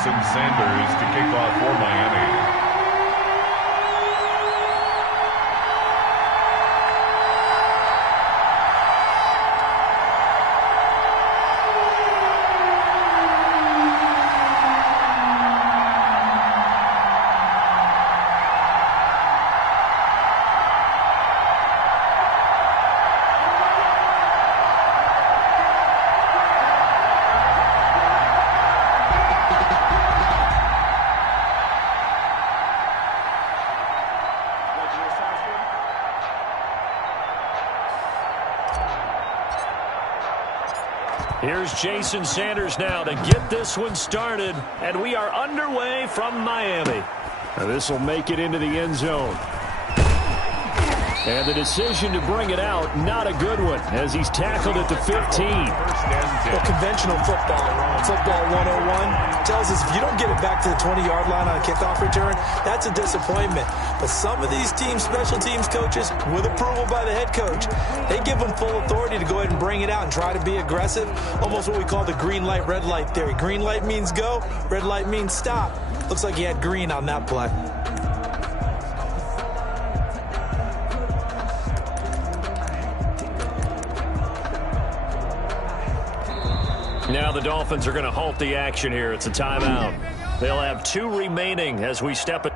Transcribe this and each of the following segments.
Jason Sanders to kick off for Miami. Here's Jason Sanders now to get this one started, and we are underway from Miami. This will make it into the end zone. And the decision to bring it out, not a good one, as he's tackled at the 15. Well, conventional football 101, tells us if you don't get it back to the 20-yard line on a kickoff return, that's a disappointment. But some of these special teams coaches, with approval by the head coach, they give them full authority to go ahead and bring it out and try to be aggressive, almost what we call the green light, red light theory. Green light means go, red light means stop. Looks like he had green on that play. Now the Dolphins are going to halt the action here. It's a timeout. They'll have 2 remaining as we step it.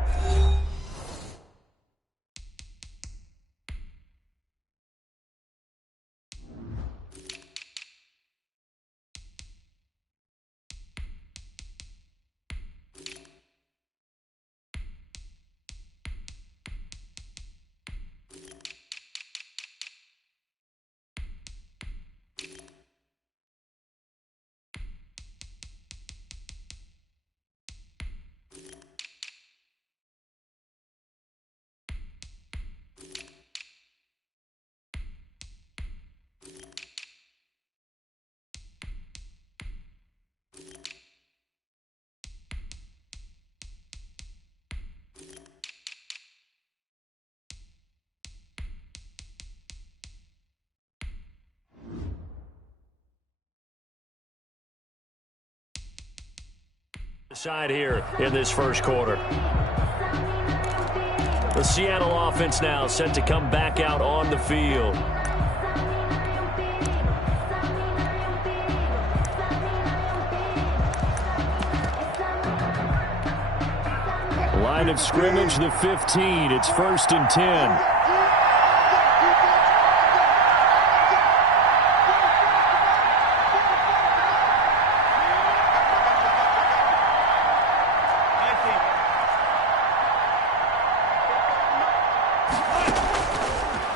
Side here in this first quarter. The Seattle offense now set to come back out on the field. Line of scrimmage, the 15. It's 1st and 10.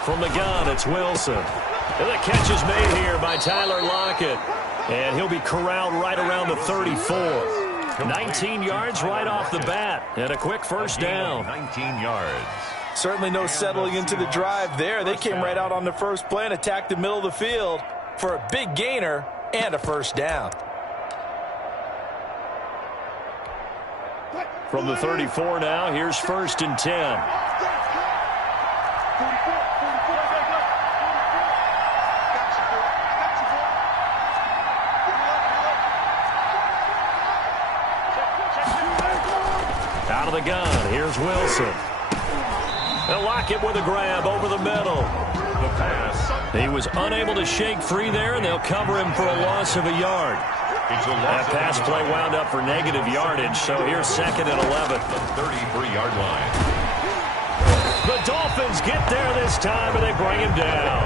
From the gun, it's Wilson. And the catch is made here by Tyler Lockett. And he'll be corralled right around the 34. 19 yards right off the bat. And a quick first down. 19 yards. Certainly no settling into the drive there. They came right out on the first play and attacked the middle of the field for a big gainer and a first down. From the 34 now, here's 1st and 10. Out of the gun, here's Wilson. They'll lock it with a grab over the middle. The pass. He was unable to shake free there, and they'll cover him for a loss of a yard. That pass play wound up for negative yardage, so here's 2nd and 11. The 33-yard line. The Dolphins get there this time, and they bring him down.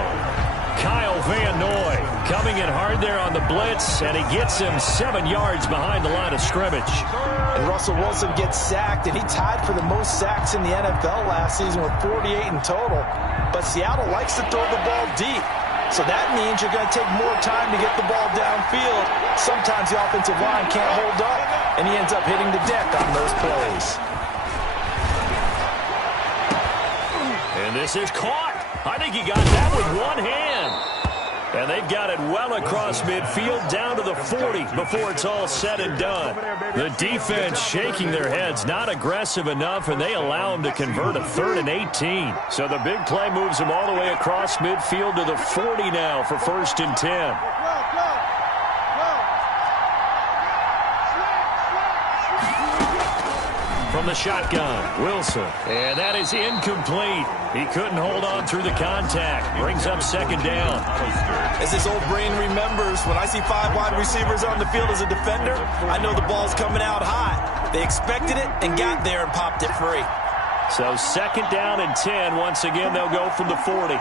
Kyle Van Noy coming in hard there on the blitz, and he gets him 7 yards behind the line of scrimmage. And Russell Wilson gets sacked, and he tied for the most sacks in the NFL last season with 48 in total. But Seattle likes to throw the ball deep. So that means you're going to take more time to get the ball downfield. Sometimes the offensive line can't hold up, and he ends up hitting the deck on those plays. And this is caught. I think he got that with one hand. And they've got it well across midfield down to the 40 before it's all said and done. The defense shaking their heads, not aggressive enough, and they allow him to convert a 3rd and 18. So the big play moves him all the way across midfield to the 40 now for 1st and 10. from the shotgun. Wilson. And that is incomplete. He couldn't hold on through the contact. Brings up second down. As his old brain remembers, when I see 5 wide receivers on the field as a defender, I know the ball's coming out high. They expected it and got there and popped it free. So second down and 10. Once again, they'll go from the 40.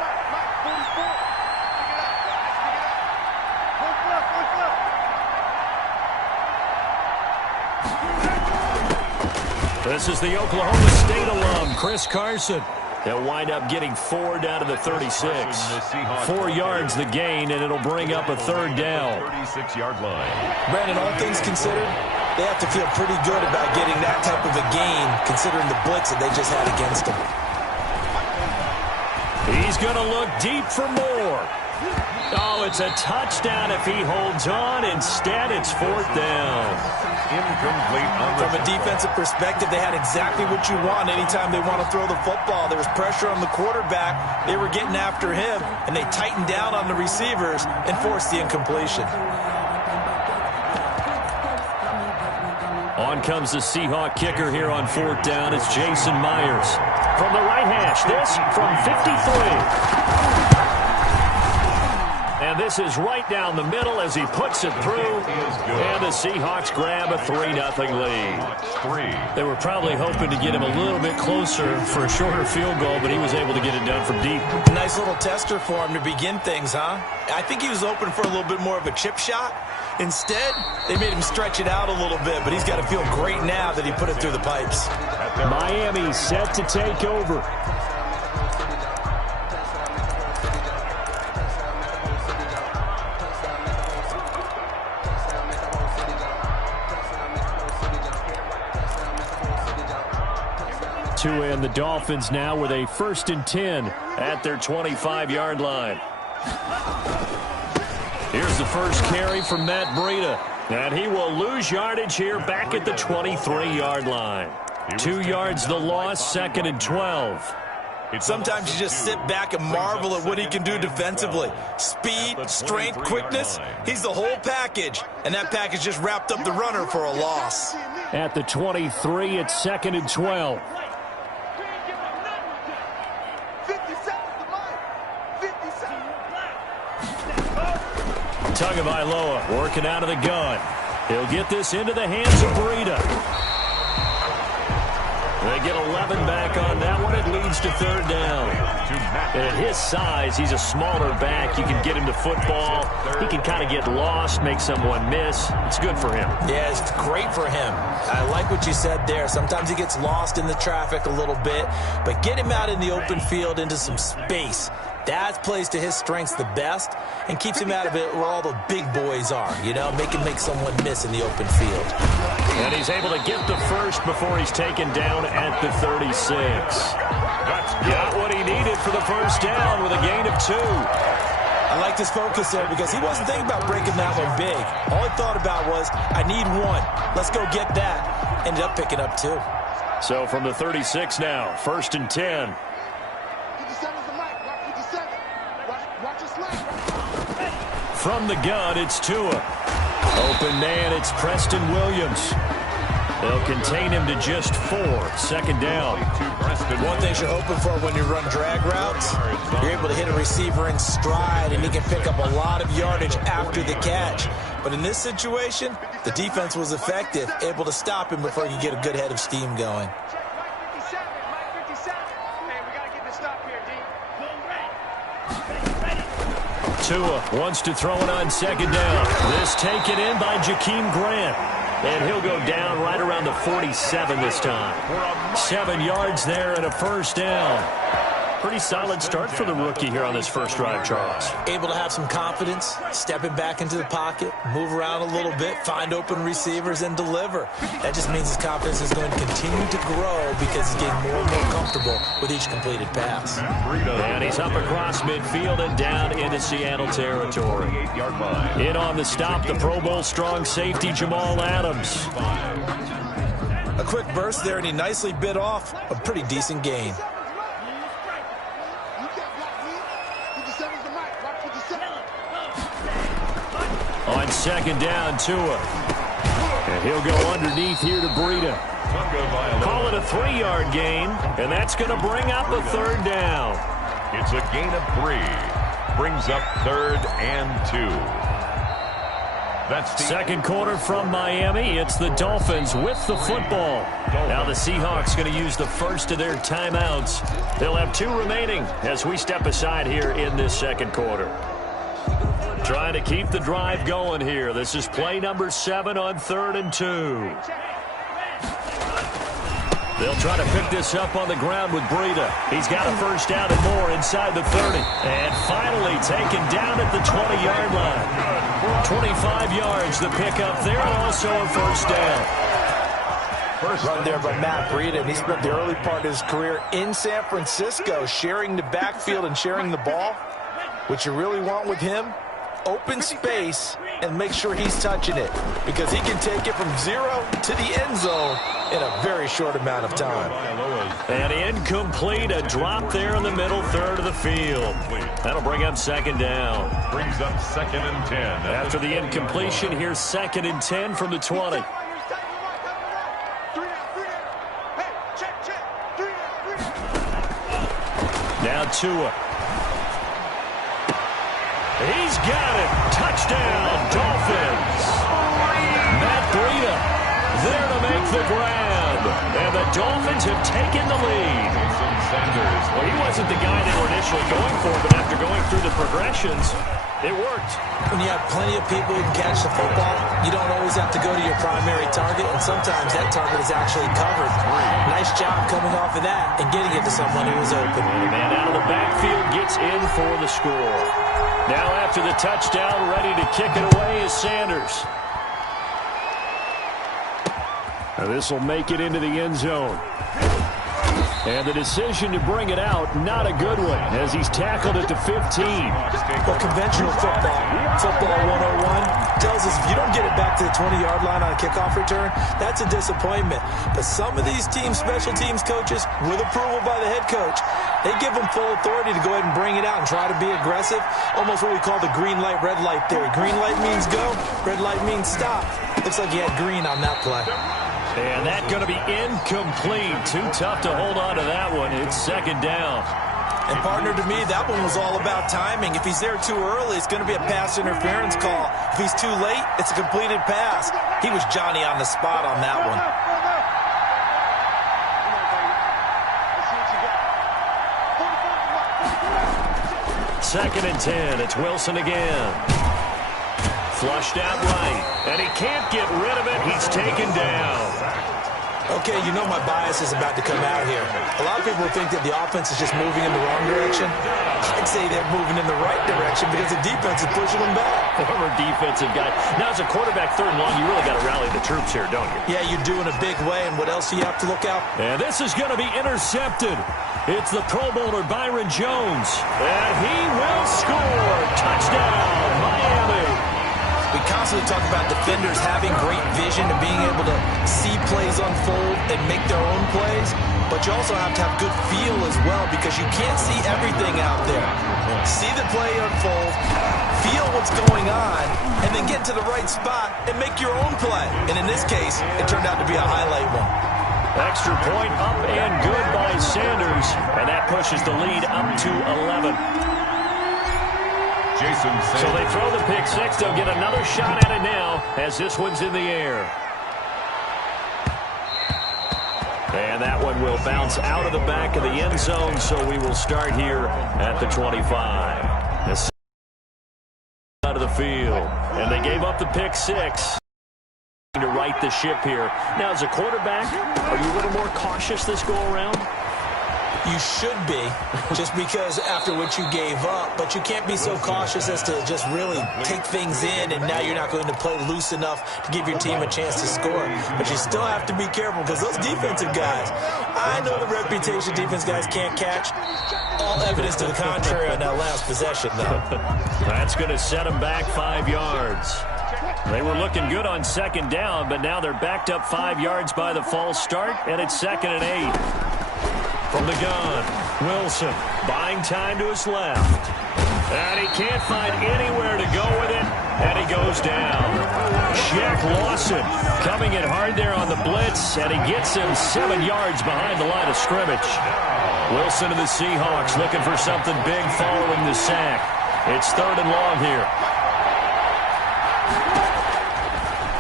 This is the Oklahoma State alum, Chris Carson. They'll wind up getting 4 down to the 36. 4 yards the gain, and it'll bring up a third down. 36-yard line. Brandon, all things considered, they have to feel pretty good about getting that type of a gain, considering the blitz that they just had against them. He's going to look deep for more. Oh, it's a touchdown if he holds on. Instead, it's fourth down. Incomplete on From a defensive perspective, they had exactly what you want anytime they want to throw the football. There was pressure on the quarterback. They were getting after him, and they tightened down on the receivers and forced the incompletion. On comes the Seahawk kicker here on fourth down. It's Jason Myers. From the right hash, this from 53. And this is right down the middle as he puts it through. And the Seahawks grab a 3-0 lead. They were probably hoping to get him a little bit closer for a shorter field goal, but he was able to get it done from deep. Nice little tester for him to begin things, huh? I think he was open for a little bit more of a chip shot. Instead, they made him stretch it out a little bit, but he's got to feel great now that he put it through the pipes. Miami set to take over. And the Dolphins now with a 1st and 10 at their 25-yard line. Here's the first carry from Matt Breida. And he will lose yardage here back at the 23-yard line. 2 yards the loss, 2nd and 12. Sometimes you just sit back and marvel at what he can do defensively. Speed, strength, quickness, he's the whole package. And that package just wrapped up the runner for a loss. At the 23, it's 2nd and 12. Tagovailoa working out of the gun. He'll get this into the hands of Breida. They get 11 back on that one. It leads to third down. And at his size, he's a smaller back. You can get him to football. He can kind of get lost, make someone miss. It's good for him. Yeah, it's great for him. I like what you said there. Sometimes he gets lost in the traffic a little bit, but get him out in the open field into some space. That plays to his strengths the best and keeps him out of it where all the big boys are, you know, make someone miss in the open field. And he's able to get the first before he's taken down at the 36. Got what he needed for the first down with a gain of 2. I like his focus there because he wasn't thinking about breaking that one big. All he thought about was, I need 1. Let's go get that. Ended up picking up 2. So from the 36 now, 1st and 10. From the gun, it's Tua. Open man, it's Preston Williams. They'll contain him to just 4. 2nd down. One thing you're hoping for when you run drag routes, you're able to hit a receiver in stride, and he can pick up a lot of yardage after the catch. But in this situation, the defense was effective, able to stop him before he could get a good head of steam going. Tua wants to throw it on 2nd down. This taken in by Jakeem Grant. And he'll go down right around the 47 this time. 7 yards there and a first down. Pretty solid start for the rookie here on this first drive, Charles. Able to have some confidence, stepping back into the pocket, move around a little bit, find open receivers, and deliver. That just means his confidence is going to continue to grow because he's getting more and more comfortable with each completed pass. And he's up across midfield and down into Seattle territory. In on the stop, the Pro Bowl strong safety Jamal Adams. A quick burst there, and he nicely bit off a pretty decent gain. On 2nd down, Tua. And he'll go underneath here to Breida. Call it a 3-yard gain, and that's going to bring up a third down. It's a gain of 3. Brings up 3rd and 2. That's the second quarter from Miami. It's the Dolphins with the football. Now the Seahawks going to use the first of their timeouts. They'll have 2 remaining as we step aside here in this second quarter. Trying to keep the drive going here. This is play number 7 on 3rd and 2. They'll try to pick this up on the ground with Breida. He's got a first down and more inside the 30. And finally taken down at the 20-yard line. 25 yards the pickup there, and also a first down. First run there by Matt Breida, and he spent the early part of his career in San Francisco sharing the backfield and sharing the ball. What you really want with him, open space and make sure he's touching it, because he can take it from 0 to the end zone in a very short amount of time. And incomplete, a drop there in the middle third of the field. That'll bring up second down. Brings up 2nd and 10. After the incompletion, here's 2nd and 10 from the 20. Now Tua. He's got it. Touchdown, Dolphins. Matt Breida there to make the grab. And the Dolphins have taken the lead. Well, he wasn't the guy they were initially going for, but after going through the progressions, it worked. When you have plenty of people who can catch the football, you don't always have to go to your primary target, and sometimes that target is actually covered. Nice job coming off of that and getting it to someone who was open. And the man out of the backfield gets in for the score. Now after the touchdown, ready to kick it away is Sanders. Now this will make it into the end zone. And the decision to bring it out, not a good one, as he's tackled at the 15. Well, conventional football 101, tells us if you don't get it back to the 20-yard line on a kickoff return, that's a disappointment. But some of these special teams coaches, with approval by the head coach, they give them full authority to go ahead and bring it out and try to be aggressive. Almost what we call the green light, red light theory. Green light means go, red light means stop. Looks like he had green on that play. And that's going to be incomplete. Too tough to hold on to that one. It's second down. And partner, to me, that one was all about timing. If he's there too early, it's going to be a pass interference call. If he's too late, it's a completed pass. He was Johnny on the spot on that one. Second and 10. It's Wilson again. Flushed out right, and he can't get rid of it. He's taken down. Okay, you know my bias is about to come out here. A lot of people think that the offense is just moving in the wrong direction. I'd say they're moving in the right direction because the defense is pushing them back. Former defensive guy. Now, as a quarterback, 3rd and long, you really got to rally the troops here, don't you? Yeah, you do in a big way, and what else do you have to look out? And this is going to be intercepted. It's the Pro Bowler, Byron Jones. And he will score. Touchdown, Miami. We constantly talk about defenders having great vision and being able to see plays unfold and make their own plays, but you also have to have good feel as well, because you can't see everything out there. See the play unfold, feel what's going on, and then get to the right spot and make your own play. And in this case, it turned out to be a highlight one. Extra point up and good by Sanders, and that pushes the lead up to 11. So they throw the pick six. They'll get another shot at it now as this one's in the air. And that one will bounce out of the back of the end zone, so we will start here at the 25. This out of the field, and they gave up the pick six to right the ship here. Now, as a quarterback, are you a little more cautious this go around? You should be, just because after what you gave up, but you can't be so cautious as to just really take things in, and now you're not going to play loose enough to give your team a chance to score. But you still have to be careful, because those defensive guys, I know the reputation defense guys can't catch. All evidence to the contrary on that last possession, though. That's going to set them back 5 yards. They were looking good on second down, but now they're backed up 5 yards by the false start, and it's 2nd and 8. From the gun, Wilson buying time to his left. And he can't find anywhere to go with it. And he goes down. Shaq Lawson coming in hard there on the blitz, and he gets him 7 yards behind the line of scrimmage. Wilson of the Seahawks looking for something big following the sack. It's 3rd and long here.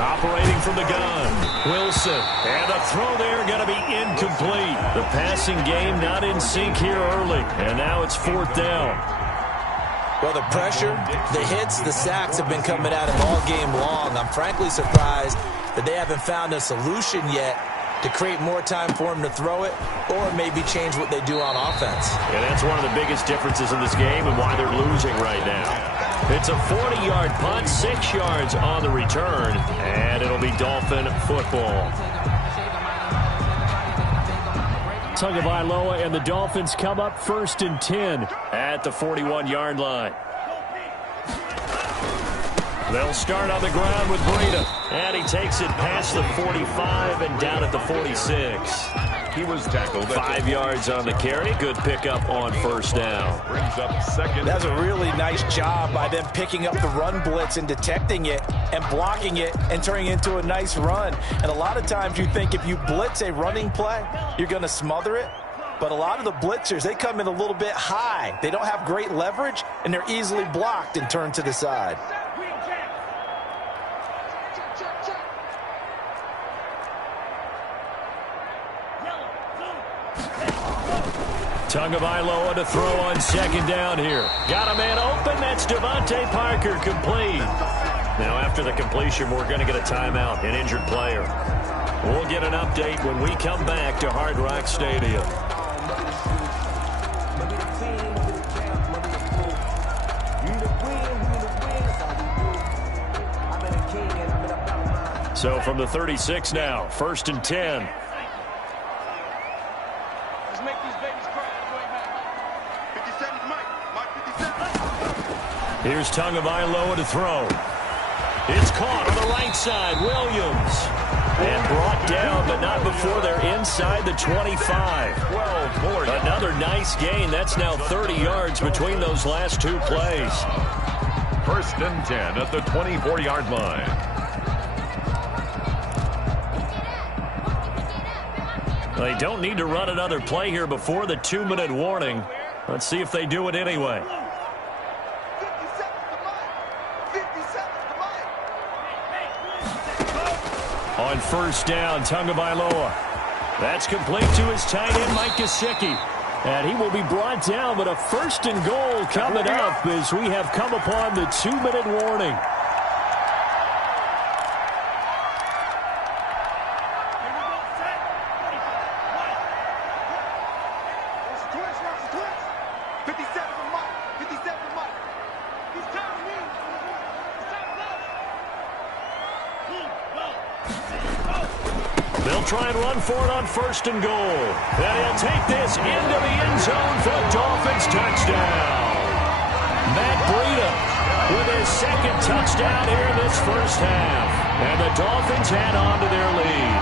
Operating from the gun, Wilson. And the throw there going to be incomplete. The passing game not in sync here early. And now it's 4th down. Well, the pressure, the hits, the sacks have been coming at him all game long. I'm frankly surprised that they haven't found a solution yet to create more time for him to throw it or maybe change what they do on offense. And that's one of the biggest differences in this game and why they're losing right now. It's a 40-yard punt, 6 yards on the return, and it'll be Dolphin football. Tagovailoa and the Dolphins come up 1st and 10 at the 41-yard line. They'll start on the ground with Breida. And he takes it past the 45 and down at the 46. He was tackled. 5 yards on the carry. Good pickup on 1st down. Brings up 2nd. That's a really nice job by them picking up the run blitz and detecting it and blocking it and turning it into a nice run. And a lot of times you think if you blitz a running play, you're going to smother it. But a lot of the blitzers, they come in a little bit high. They don't have great leverage, and they're easily blocked and turned to the side. Tagovailoa to throw on 2nd down here. Got a man open. That's Devontae Parker, complete. Now after the completion, we're going to get a timeout, an injured player. We'll get an update when we come back to Hard Rock Stadium. So from the 36 now, 1st and 10. Here's Tagovailoa to throw. It's caught on the right side. Williams. And brought down, but not before they're inside the 25. 12 more. Another nice gain. That's now 30 yards between those last 2 plays. 1st and 10 at the 24-yard line. They don't need to run another play here before the 2-minute warning. Let's see if they do it anyway. On 1st down, Tagovailoa. That's complete to his tight end, Mike Gesicki. And he will be brought down, but a 1st and goal coming up as we have come upon the 2-minute warning. They'll try and run for it on 1st and goal. And he'll take this into the end zone for a Dolphins touchdown. Matt Breida with his 2nd touchdown here in this 1st half. And the Dolphins head on to their lead.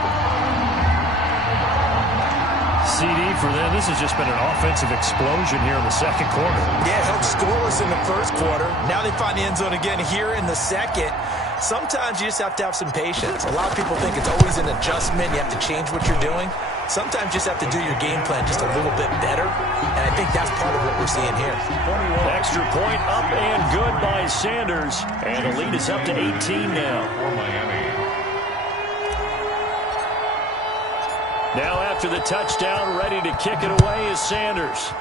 CD for them, this has just been an offensive explosion here in the 2nd quarter. Yeah, helped scoreless in the 1st quarter. Now they find the end zone again here in the 2nd. Sometimes you just have to have some patience. A lot of people think it's always an adjustment. You have to change what you're doing. Sometimes you just have to do your game plan just a little bit better. And I think that's part of what we're seeing here. Extra point up and good by Sanders. And the lead is up to 18 now. For Miami. Now after the touchdown, ready to kick it away is Sanders.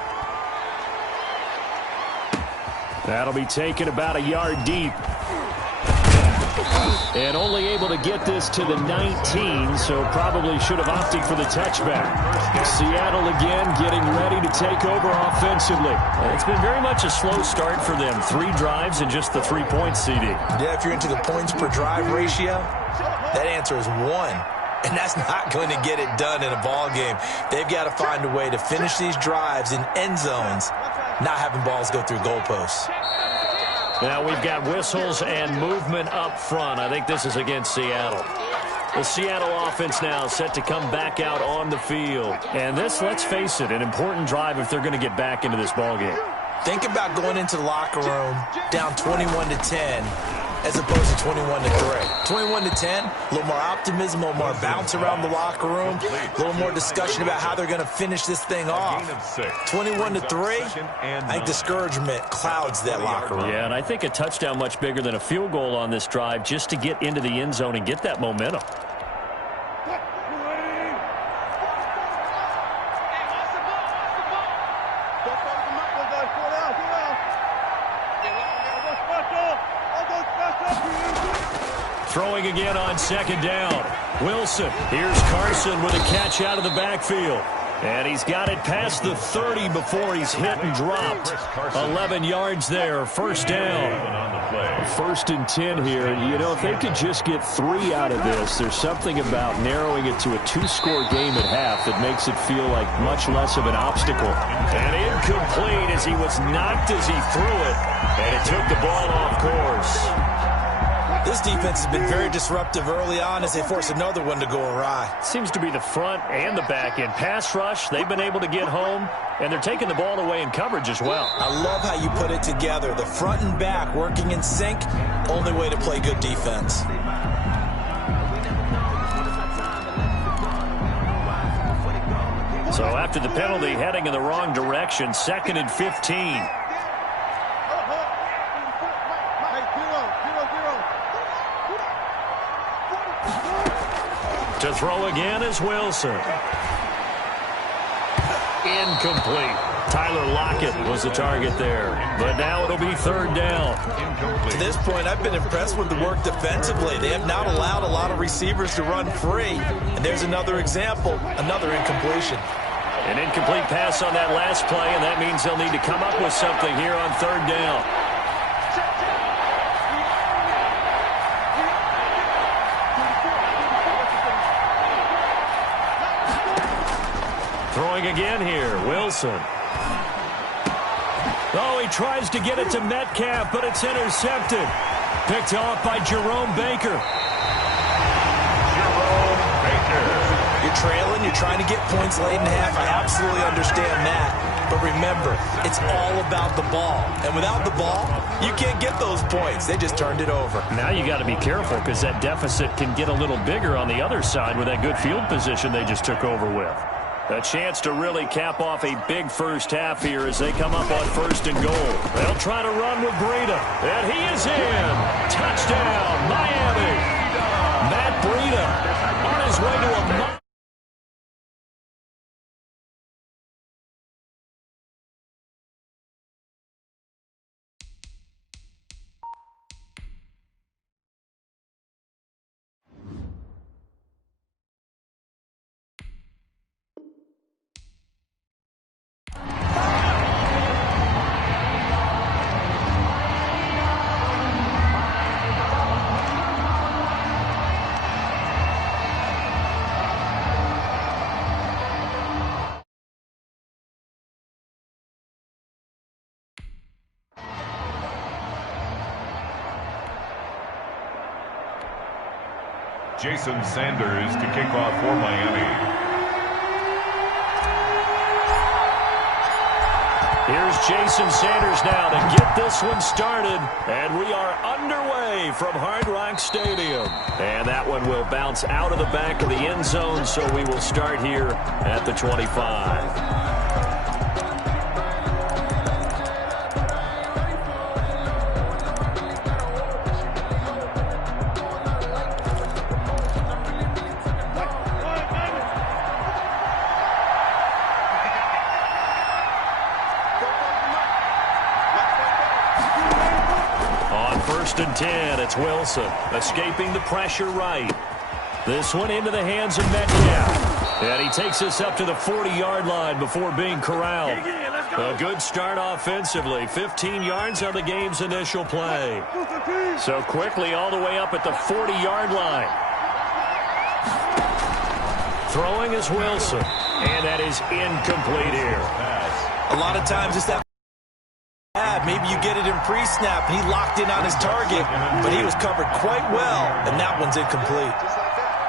That'll be taken about a yard deep. And only able to get this to the 19, so probably should have opted for the touchback. Seattle again getting ready to take over offensively. And it's been very much a slow start for them. 3 drives and just the 3 points, CD. Yeah, if you're into the points per drive ratio, that answer is 1. And that's not going to get it done in a ball game. They've got to find a way to finish these drives in end zones, not having balls go through goalposts. Now we've got whistles and movement up front. I think this is against Seattle. The Seattle offense now set to come back out on the field. And this, let's face it, an important drive if they're going to get back into this ball game. Think about going into the locker room down 21-10 as opposed to 21-3. 21-10, a little more optimism, a little more bounce around the locker room, a little more discussion about how they're going to finish this thing off. 21-3, I think discouragement clouds that locker room. Yeah, and I think a touchdown much bigger than a field goal on this drive just to get into the end zone and get that momentum. Throwing again on second down. Wilson. Here's Carson with a catch out of the backfield. And he's got it past the 30 before he's hit and dropped. 11 yards there. First down. First and 10 here. You know, if they could just get 3 out of this, there's something about narrowing it to a 2-score game at half that makes it feel like much less of an obstacle. And incomplete as he was knocked as he threw it. And it took the ball off course. This defense has been very disruptive early on as they force another one to go awry. Seems to be the front and the back end. Pass rush, they've been able to get home, and they're taking the ball away in coverage as well. I love how you put it together. The front and back working in sync, only way to play good defense. So after the penalty, heading in the wrong direction, 2nd and 15. To throw again is Wilson. Incomplete. Tyler Lockett was the target there. But now it'll be 3rd down. To this point, I've been impressed with the work defensively. They have not allowed a lot of receivers to run free. And there's another example, another incompletion. An incomplete pass on that last play, and that means they'll need to come up with something here on 3rd down. Throwing again here, Wilson. Oh, he tries to get it to Metcalf, but it's intercepted. Picked off by Jerome Baker. You're trailing, you're trying to get points late in half. I absolutely understand that. But remember, it's all about the ball. And without the ball, you can't get those points. They just turned it over. Now you got to be careful because that deficit can get a little bigger on the other side with that good field position they just took over with. A chance to really cap off a big first half here as they come up on 1st and goal. They'll try to run with Breida. And he is in. Touchdown, Miami. Matt Breida on his way to a... Jason Sanders to kick off for Miami. Here's Jason Sanders now to get this one started. And we are underway from Hard Rock Stadium. And that one will bounce out of the back of the end zone, so we will start here at the 25. And 10, it's Wilson escaping the pressure right. This one into the hands of Metcalf. And he takes us up to the 40-yard line before being corralled. A good start offensively. 15 yards on the game's initial play. So quickly all the way up at the 40-yard line. Throwing is Wilson. And that is incomplete here. A lot of times it's that. Maybe you get it in pre-snap, and he locked in on his target, but he was covered quite well, and that one's incomplete.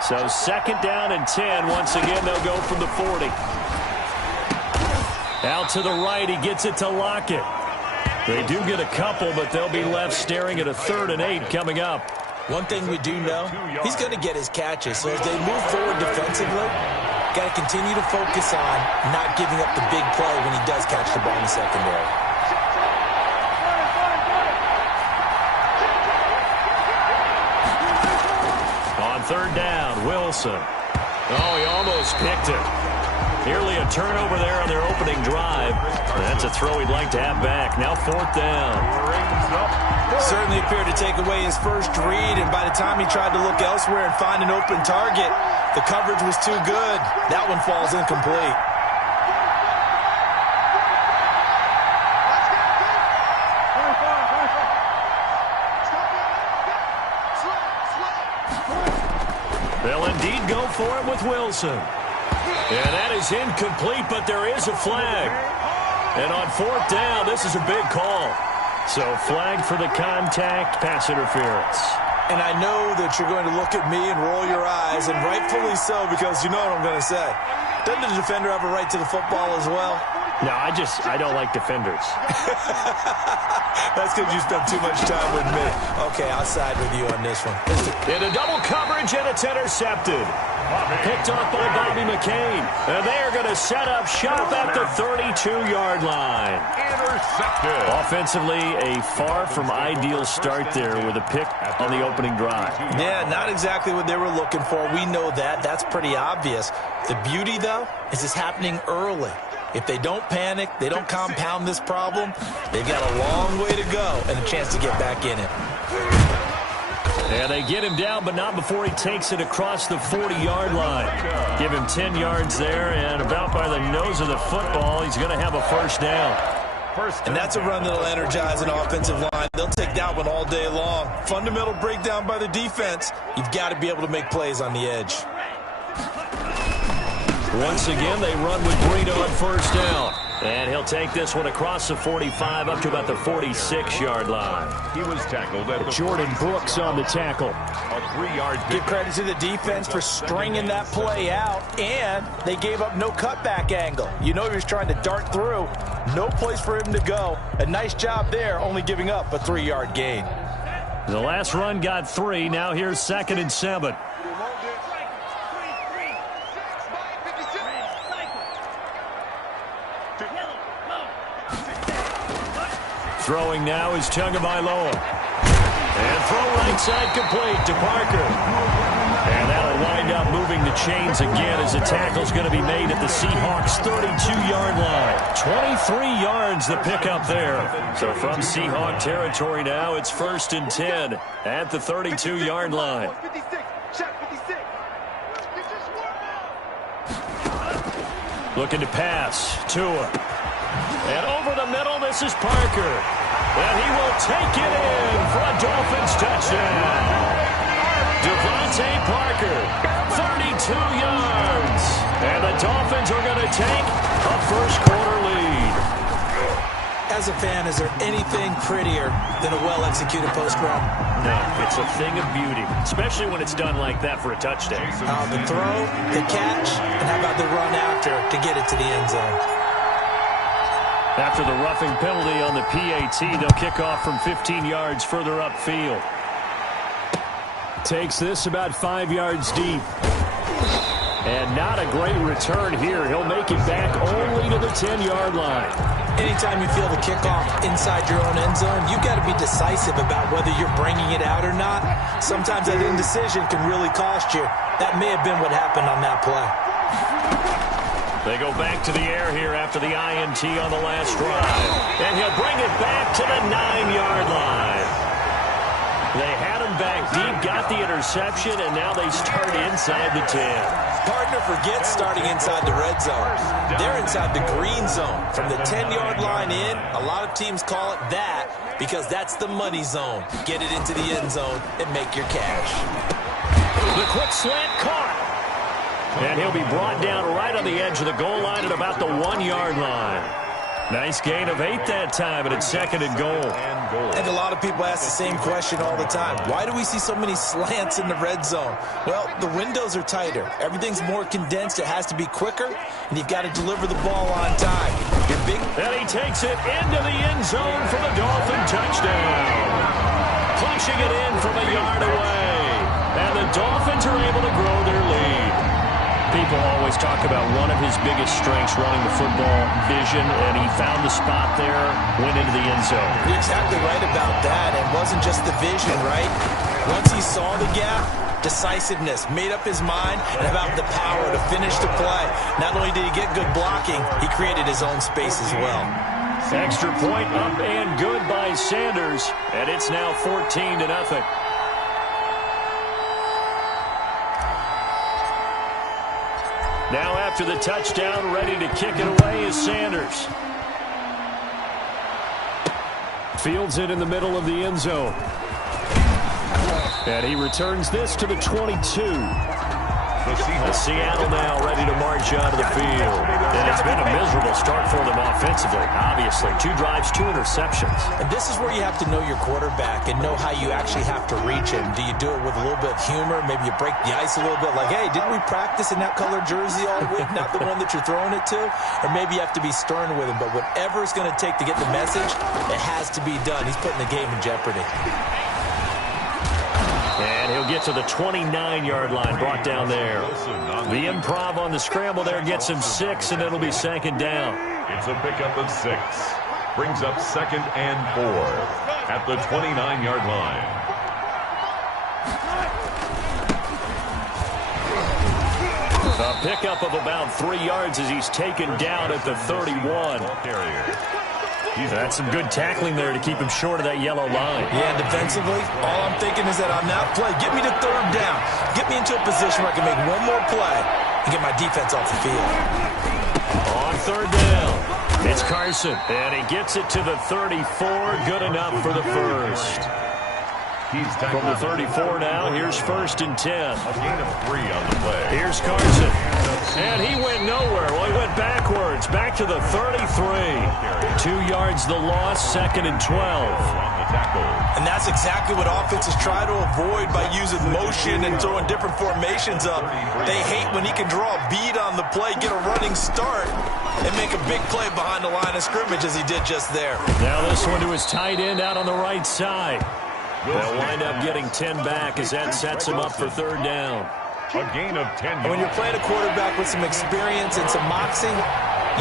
So 2nd down and 10. Once again, they'll go from the 40. Out to the right, he gets it to Lockett. They do get a couple, but they'll be left staring at a 3rd and 8 coming up. One thing we do know, he's going to get his catches. So as they move forward defensively, got to continue to focus on not giving up the big play when he does catch the ball in the secondary. On 3rd down, Wilson. Oh, he almost picked it. Nearly a turnover there on their opening drive. That's a throw he'd like to have back. Now 4th down. Certainly appeared to take away his first read, and by the time he tried to look elsewhere and find an open target, the coverage was too good. That one falls incomplete. They'll indeed go for it with Wilson. And that is incomplete, but there is a flag. And on 4th down, this is a big call. So flag for the contact, pass interference. And I know that you're going to look at me and roll your eyes, and rightfully so, because you know what I'm going to say. Doesn't the defender have a right to the football as well? No, I don't like defenders. That's because you spent too much time with me. Okay, I'll side with you on this one. Into double coverage, and it's intercepted. Picked off by Bobby McCain. And they are going to set up shop at the 32-yard line. Intercepted. Offensively, a far from ideal start there with a pick on the opening drive. Yeah, not exactly what they were looking for. We know that. That's pretty obvious. The beauty, though, is it's happening early. If they don't panic, they don't compound this problem, they've got a long way to go and a chance to get back in it. And they get him down, but not before he takes it across the 40-yard line. Give him 10 yards there, and about by the nose of the football, he's going to have a 1st down. And that's a run that'll energize an offensive line. They'll take that one all day long. Fundamental breakdown by the defense. You've got to be able to make plays on the edge. Once again, they run with Green on 1st down. And he'll take this one across the 45 up to about the 46-yard line. He was tackled at the Jordan Brooks on the tackle. A 3-yard Give credit to the defense for stringing that play out, and they gave up no cutback angle. You know he was trying to dart through. No place for him to go. A nice job there, only giving up a 3-yard gain. The last run got 3. Now here's 2nd and 7. Throwing now is Tagovailoa. And throw right side complete to Parker. And that'll wind up moving the chains again as the tackle's going to be made at the Seahawks' 32-yard line. 23 yards the pickup there. So from Seahawk territory now, it's 1st and 10 at the 32-yard line. Looking to pass. Tua. And over the middle, this is Parker. And he will take it in for a Dolphins touchdown. Devontae Parker, 32 yards. And the Dolphins are going to take a first-quarter lead. As a fan, is there anything prettier than a well-executed post route? No, it's a thing of beauty, especially when it's done like that for a touchdown. The throw, the catch, and how about the run after to get it to the end zone? After the roughing penalty on the PAT, they'll kick off from 15 yards further upfield. Takes this about 5 yards deep. And not a great return here. He'll make it back only to the 10-yard line. Anytime you feel the kickoff inside your own end zone, you've got to be decisive about whether you're bringing it out or not. Sometimes that indecision can really cost you. That may have been what happened on that play. They go back to the air here after the INT on the last drive. And he'll bring it back to the 9-yard line. They had him back deep, got the interception, and now they start inside the 10. Partner forgets starting inside the red zone. They're inside the green zone. From the 10-yard line in, a lot of teams call it that because that's the money zone. Get it into the end zone and make your cash. The quick slant caught. And he'll be brought down right on the edge of the goal line at about the 1-yard line. Nice gain of 8 that time, and it's 2nd and goal. I think a lot of people ask the same question all the time. Why do we see so many slants in the red zone? Well, the windows are tighter. Everything's more condensed. It has to be quicker, and you've got to deliver the ball on time. Your And he takes it into the end zone for the Dolphin touchdown. Punching it in from a yard away. And the Dolphins are able to grow their lead. People always talk about one of his biggest strengths, running the football, vision, and he found the spot there, went into the end zone. You're exactly right about that. It wasn't just the vision, right? Once he saw the gap, decisiveness, made up his mind, and about the power to finish the play. Not only did he get good blocking, he created his own space as well. Extra point up and good by Sanders, and it's now 14-0. Now after the touchdown, ready to kick it away is Sanders. Fields it in the middle of the end zone. And he returns this to the 22. The Seattle now ready to march onto the field. And it's been a miserable start for them offensively, obviously. 2 drives, 2 interceptions. And this is where you have to know your quarterback and know how you actually have to reach him. Do you do it with a little bit of humor? Maybe you break the ice a little bit, like, hey, didn't we practice in that colored jersey all week, not the one that you're throwing it to? Or maybe you have to be stern with him. But whatever it's going to take to get the message, it has to be done. He's putting the game in jeopardy. And he'll get to the 29-yard line, brought down there. The improv on the scramble there gets him 6, and it'll be 2nd down. It's a pickup of 6. Brings up 2nd and 4 at the 29-yard line. A pickup of about 3 yards as he's taken down at the 31. That's some good tackling there to keep him short of that yellow line. Yeah, defensively, all I'm thinking is that on that play, get me to 3rd down. Get me into a position where I can make one more play and get my defense off the field. On 3rd down, it's Carson, and he gets it to the 34. Good enough for the first. From the 34 now, here's 1st and 10. A gain of 3 on the play. Here's Carson. And he went nowhere. Well, he went backwards. Back to the 33. 2 yards the loss, 2nd and 12. And that's exactly what offenses try to avoid by using motion and throwing different formations up. They hate when he can draw a bead on the play, get a running start, and make a big play behind the line of scrimmage as he did just there. Now this one to his tight end out on the right side. They'll wind up getting 10 back as that sets him up for 3rd down. A gain of 10 yards. And when you're playing a quarterback with some experience and some moxie,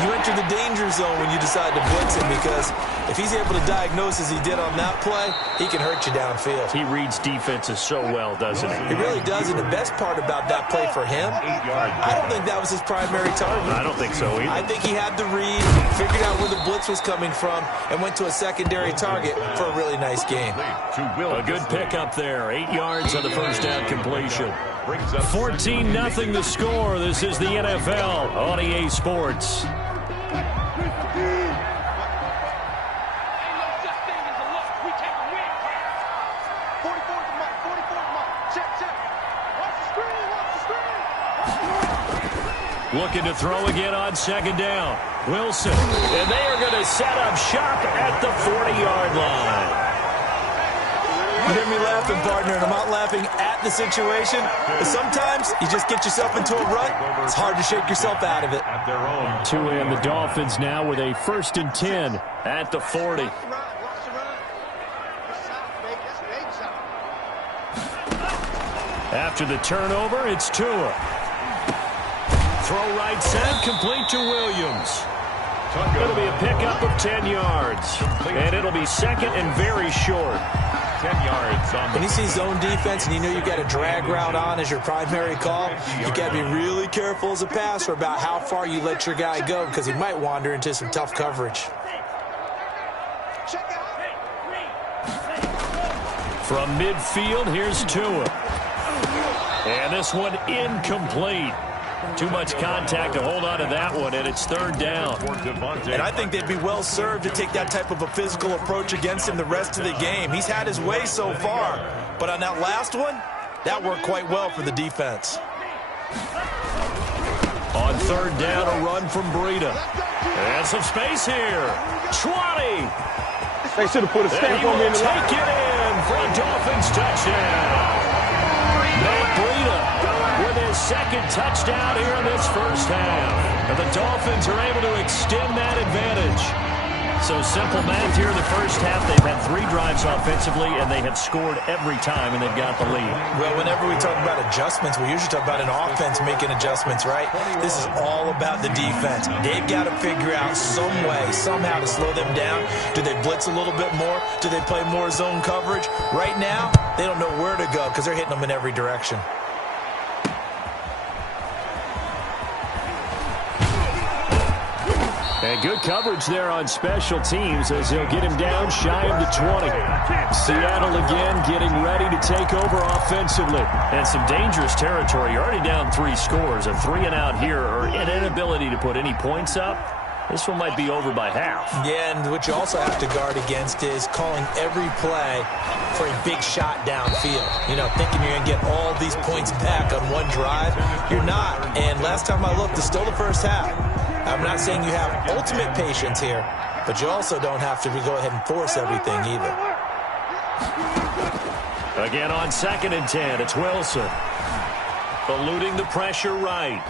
you enter the danger zone when you decide to blitz him, because if he's able to diagnose as he did on that play, he can hurt you downfield. He reads defenses so well, doesn't he? He really does, and the best part about that play for him, I don't think that was his primary target. I don't think so either. I think he had the read, figured out where the blitz was coming from, and went to a secondary target for a really nice game. A good pickup there. 8 yards on the first down completion. 14-0 the score. This is the NFL on EA Sports. Looking to throw again on 2nd down. Wilson. And they are going to set up shop at the 40-yard line. You hear me laughing, partner, and I'm not laughing at the situation. But sometimes you just get yourself into a rut. It's hard to shake yourself out of it. And the Dolphins now with a 1st and 10 at the 40. After the turnover, it's Tua. Throw right side, complete to Williams. It'll be a pickup of 10 yards. And it'll be 2nd and very short. 10 yards on the... When you see zone defense and you know you've got a drag route on as your primary call, you got to be really careful as a passer about how far you let your guy go, because he might wander into some tough coverage. From midfield, here's Tua. And this one incomplete. Too much contact to hold on to that one, and it's 3rd down. And I think they'd be well served to take that type of a physical approach against him the rest of the game. He's had his way so far, but on that last one, that worked quite well for the defense. On 3rd down, a run from Breida. And some space here. 20. They should have put a stamp on me in the line. Take it in for a Dolphins touchdown. Matt Breida with his second touchdown here in this first half. And the Dolphins are able to extend that advantage. So simple math here in the first half. They've had 3 drives offensively, and they have scored every time, and they've got the lead. Well, whenever we talk about adjustments, we usually talk about an offense making adjustments, right? This is all about the defense. They've got to figure out some way, somehow to slow them down. Do they blitz a little bit more? Do they play more zone coverage? Right now, they don't know where to go because they're hitting them in every direction. And good coverage there on special teams as he'll get him down shy of the 20. Seattle again getting ready to take over offensively. And some dangerous territory. You're already down 3 scores. A 3-and-out here or an inability to put any points up. This one might be over by half. Yeah, and what you also have to guard against is calling every play for a big shot downfield. You know, thinking you're going to get all these points back on one drive. You're not. And last time I looked, it's still the first half. I'm not saying you have ultimate patience here, but you also don't have to go ahead and force everything either. Again on 2nd and 10, it's Wilson. Eluding the pressure right.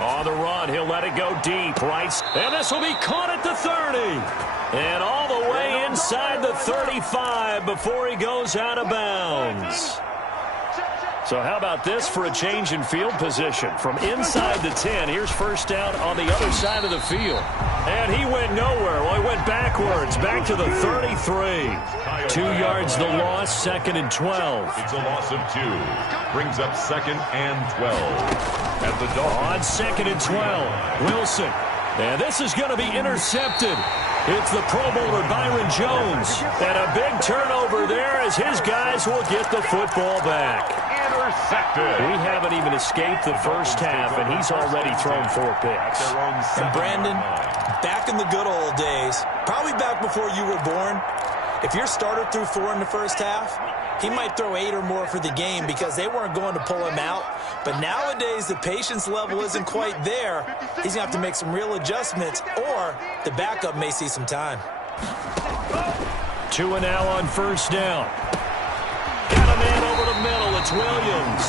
On the run, he'll let it go deep, right? And this will be caught at the 30. And all the way inside the 35 before he goes out of bounds. So how about this for a change in field position? From inside the 10, here's first down on the other side of the field. And he went nowhere. Well, he went backwards, back to the 33. 2 yards the loss, 2nd and 12. It's a loss of 2. Brings up 2nd and 12. At the on 2nd and 12, Wilson. And this is going to be intercepted. It's the Pro Bowler Byron Jones. And a big turnover there as his guys will get the football back. Intercepted. We haven't even escaped the first half, and he's already thrown 4 picks. And Brandon, back in the good old days, probably back before you were born, if your starter threw 4 in the first half, he might throw 8 or more for the game because they weren't going to pull him out. But nowadays, the patience level isn't quite there. He's going to have to make some real adjustments, or the backup may see some time. 2 and now on first down. Got a man over the middle. It's Williams.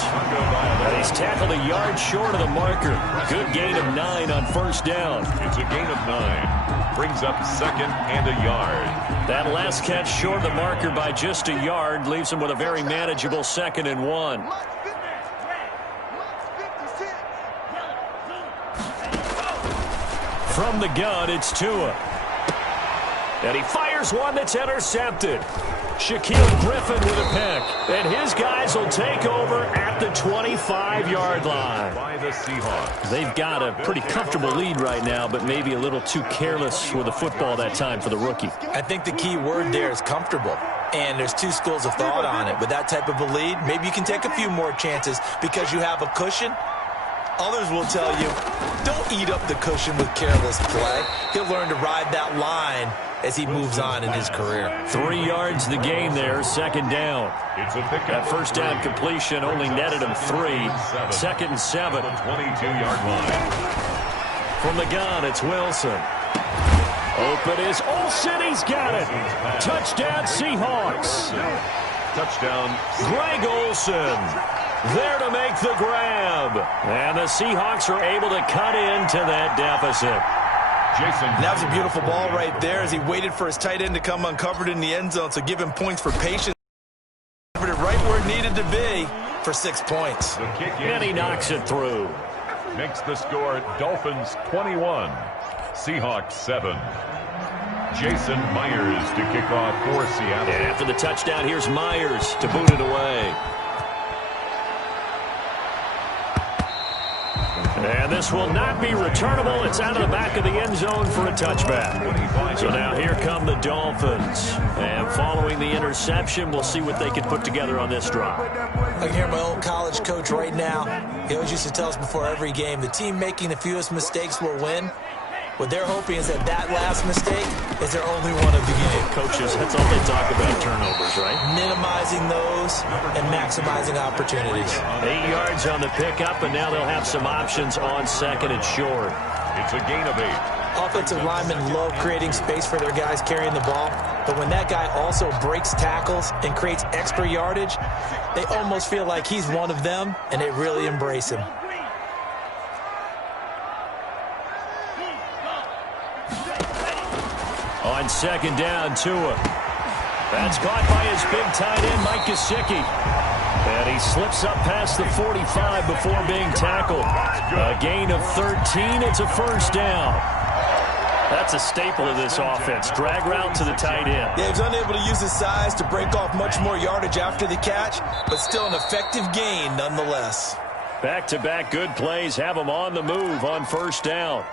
And he's tackled a yard short of the marker. Good gain of 9 on first down. It's a gain of 9. Brings up 2nd and a yard. That last catch short of the marker by just a yard leaves him with a very manageable 2nd and 1. From the gun, it's Tua. And he fires one that's intercepted. Shaquille Griffin with a pick. And his guys will take over at the 25-yard line. By the Seahawks. They've got a pretty comfortable lead right now, but maybe a little too careless with the football that time for the rookie. I think the key word there is comfortable. And there's 2 schools of thought on it. With that type of a lead, maybe you can take a few more chances because you have a cushion. Others will tell you, don't eat up the cushion with careless play. He'll learn to ride that line as he moves on in his career. 3 yards the gain there, 2nd down. It's a pickup. That first down completion only netted him 3. 2nd and 7. 22-yard line. From the gun, it's Wilson. Open is Olsen. He's got it. Touchdown, Seahawks. Touchdown. Greg Olsen there to make the grab. And the Seahawks are able to cut into that deficit. Jason. That was a beautiful ball right there as he waited for his tight end to come uncovered in the end zone, so give him points for patience. Covered it right where it needed to be for 6 points. The kick in. And he knocks it through. Makes the score Dolphins 21, Seahawks 7. Jason Myers to kick off for Seattle. And after the touchdown, here's Myers to boot it away. And this will not be returnable. It's out of the back of the end zone for a touchback. So now here come the Dolphins. And following the interception, we'll see what they can put together on this drive. I can hear my old college coach right now. He always used to tell us before every game, the team making the fewest mistakes will win. What they're hoping is that last mistake is their only one of the game. Coaches, that's all they talk about, turnovers, right? Minimizing those and maximizing opportunities. 8 yards on the pickup, and now they'll have some options on 2nd and short. It's a gain of 8. Offensive linemen love creating space for their guys carrying the ball, but when that guy also breaks tackles and creates extra yardage, they almost feel like he's one of them, and they really embrace him. On second down, Tua. That's caught by his big tight end, Mike Gesicki. And he slips up past the 45 before being tackled. A gain of 13. It's a first down. That's a staple of this offense. Drag route to the tight end. Yeah, he's unable to use his size to break off much more yardage after the catch, but still an effective gain nonetheless. Back-to-back good plays have him on the move on first down.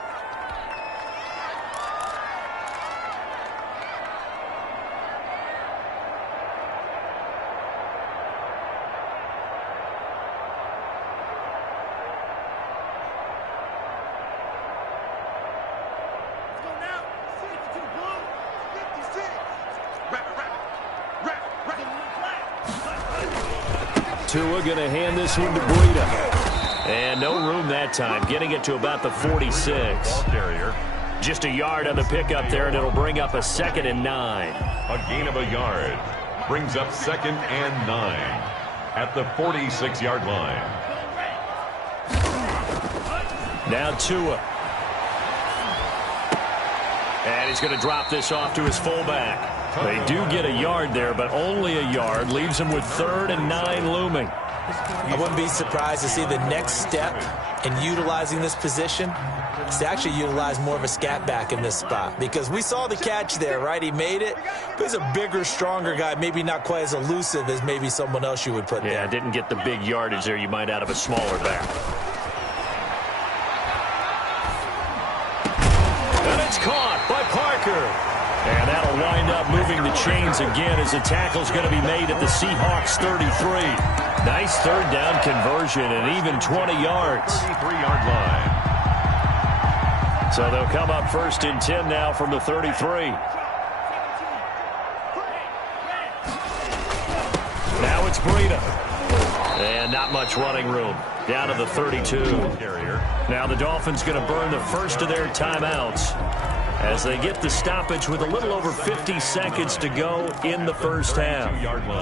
Tua going to hand this one to Breida. And no room that time, getting it to about the 46. Carrier. Just a yard on the pickup there, and it'll bring up a 2nd and 9. A gain of a yard. Brings up 2nd and 9 at the 46-yard line. Now Tua. And he's going to drop this off to his fullback. They do get a yard there, but only a yard. Leaves him with 3rd and 9 looming. I wouldn't be surprised to see the next step in utilizing this position is to actually utilize more of a scat back in this spot, because we saw the catch there, right? He made it, but he's a bigger, stronger guy, maybe not quite as elusive as maybe someone else you would put there. Yeah, didn't get the big yardage there you might out of a smaller back. And it's caught by Parker. And that'll wind up moving the chains again as the tackle's going to be made at the Seahawks 33. Nice 3rd down conversion and even 20 yards. 33-yard line. So they'll come up 1st and 10 now from the 33. Now it's Breida. And not much running room. Down to the 32. Now the Dolphins going to burn the first of their timeouts as they get the stoppage with a little over 50 seconds to go in the first half.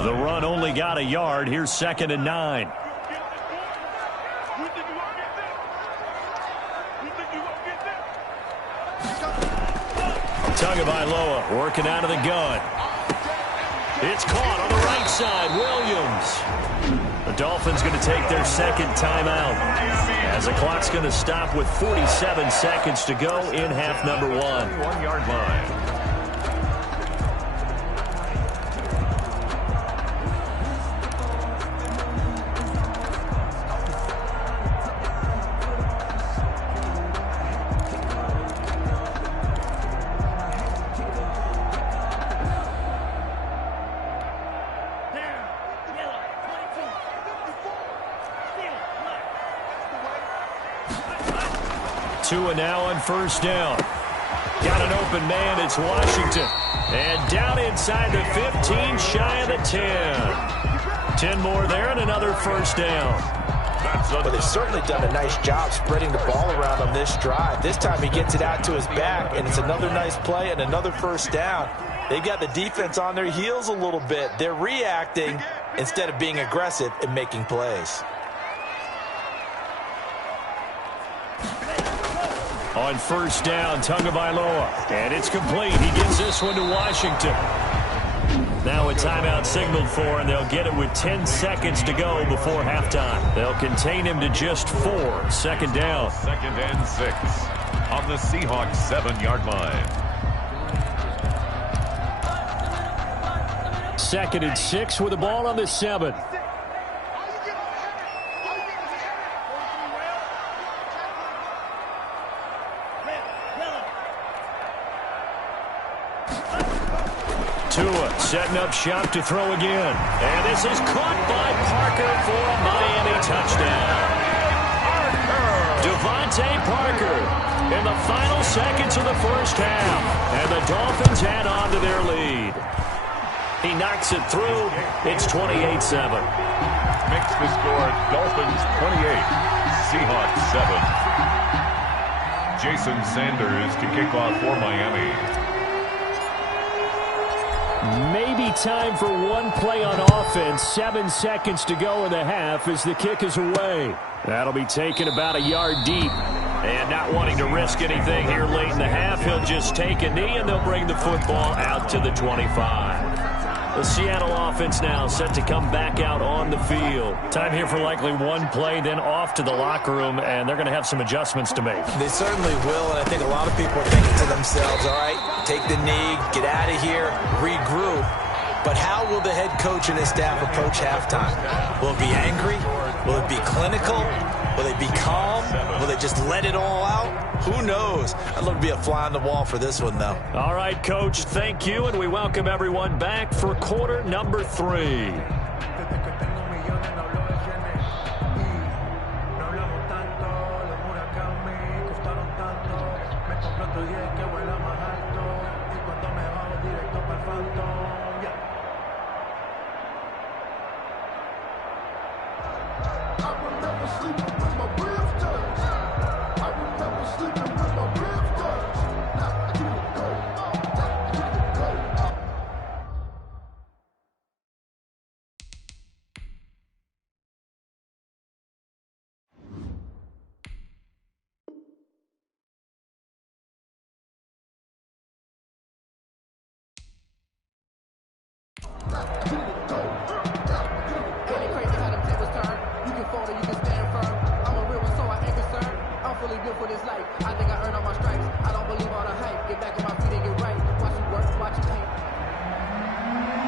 The run only got a yard. Here's 2nd and 9. Tagovailoa working out of the gun. It's caught on the right side. Williams. The Dolphins going to take their 2nd timeout as the clock's going to stop with 47 seconds to go in half number 1. 1-yard line. Tua now on first down. Got an open man. It's Washington. And down inside the 15, shy of the 10. 10 more there and another first down. But they've certainly done a nice job spreading the ball around on this drive. This time he gets it out to his back, and it's another nice play and another first down. They've got the defense on their heels a little bit. They're reacting instead of being aggressive and making plays. On first down, Tagovailoa. And it's complete. He gives this one to Washington. Now a timeout signaled for, and they'll get it with 10 seconds to go before halftime. They'll contain him to just 4. 2nd down. 2nd and 6 on the Seahawks 7-yard line. 2nd and 6 with the ball on the 7. Tua setting up shop to throw again. And this is caught by Parker for a Miami touchdown. Devontae Parker in the final seconds of the first half. And the Dolphins add on to their lead. He knocks it through. It's 28-7. Makes the score Dolphins 28, Seahawks 7. Jason Sanders to kick off for Miami. Maybe time for one play on offense. 7 seconds to go in the half as the kick is away. That'll be taken about a yard deep. And not wanting to risk anything here late in the half, he'll just take a knee, and they'll bring the football out to the 25. The Seattle offense now set to come back out on the field. Time here for likely one play, then off to the locker room, and they're going to have some adjustments to make. They certainly will, and I think a lot of people are thinking to themselves, all right, take the knee, get out of here, regroup. But how will the head coach and his staff approach halftime? Will it be angry? Will it be clinical? Will they be calm? Will they just let it all out? Who knows? I'd love to be a fly on the wall for this one, though. All right, Coach, thank you, and we welcome everyone back for quarter number 3.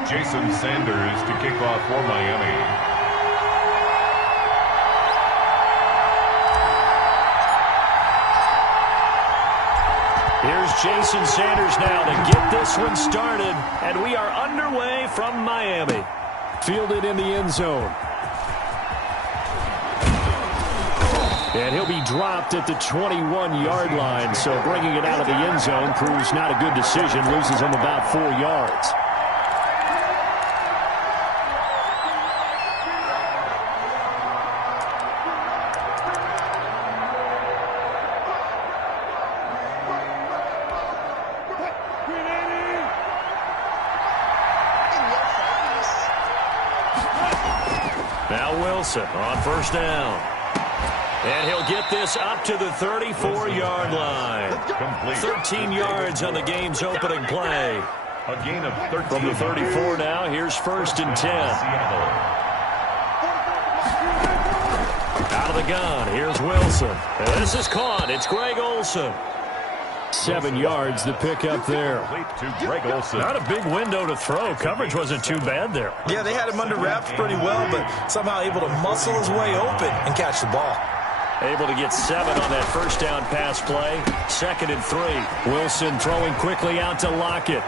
Jason Sanders to kick off for Miami. Here's Jason Sanders now to get this one started, and we are underway from Miami. Fielded in the end zone. And he'll be dropped at the 21-yard line, so bringing it out of the end zone proves not a good decision, loses him about 4 yards. Now Wilson on first down. And he'll get this up to the 34-yard line. Complete. 13 yards on the game's opening play. A gain of 13. From the 34 now, here's first and 10. Seattle. Out of the gun, here's Wilson. And this is caught. It's Greg Olsen. 7 yards the pick up there. To Greg Olsen. Not a big window to throw. Coverage wasn't too bad there. Yeah, they had him under wraps pretty well, but somehow able to muscle his way open and catch the ball. Able to get 7 on that first down pass play. 2nd and 3. Wilson throwing quickly out to Lockett.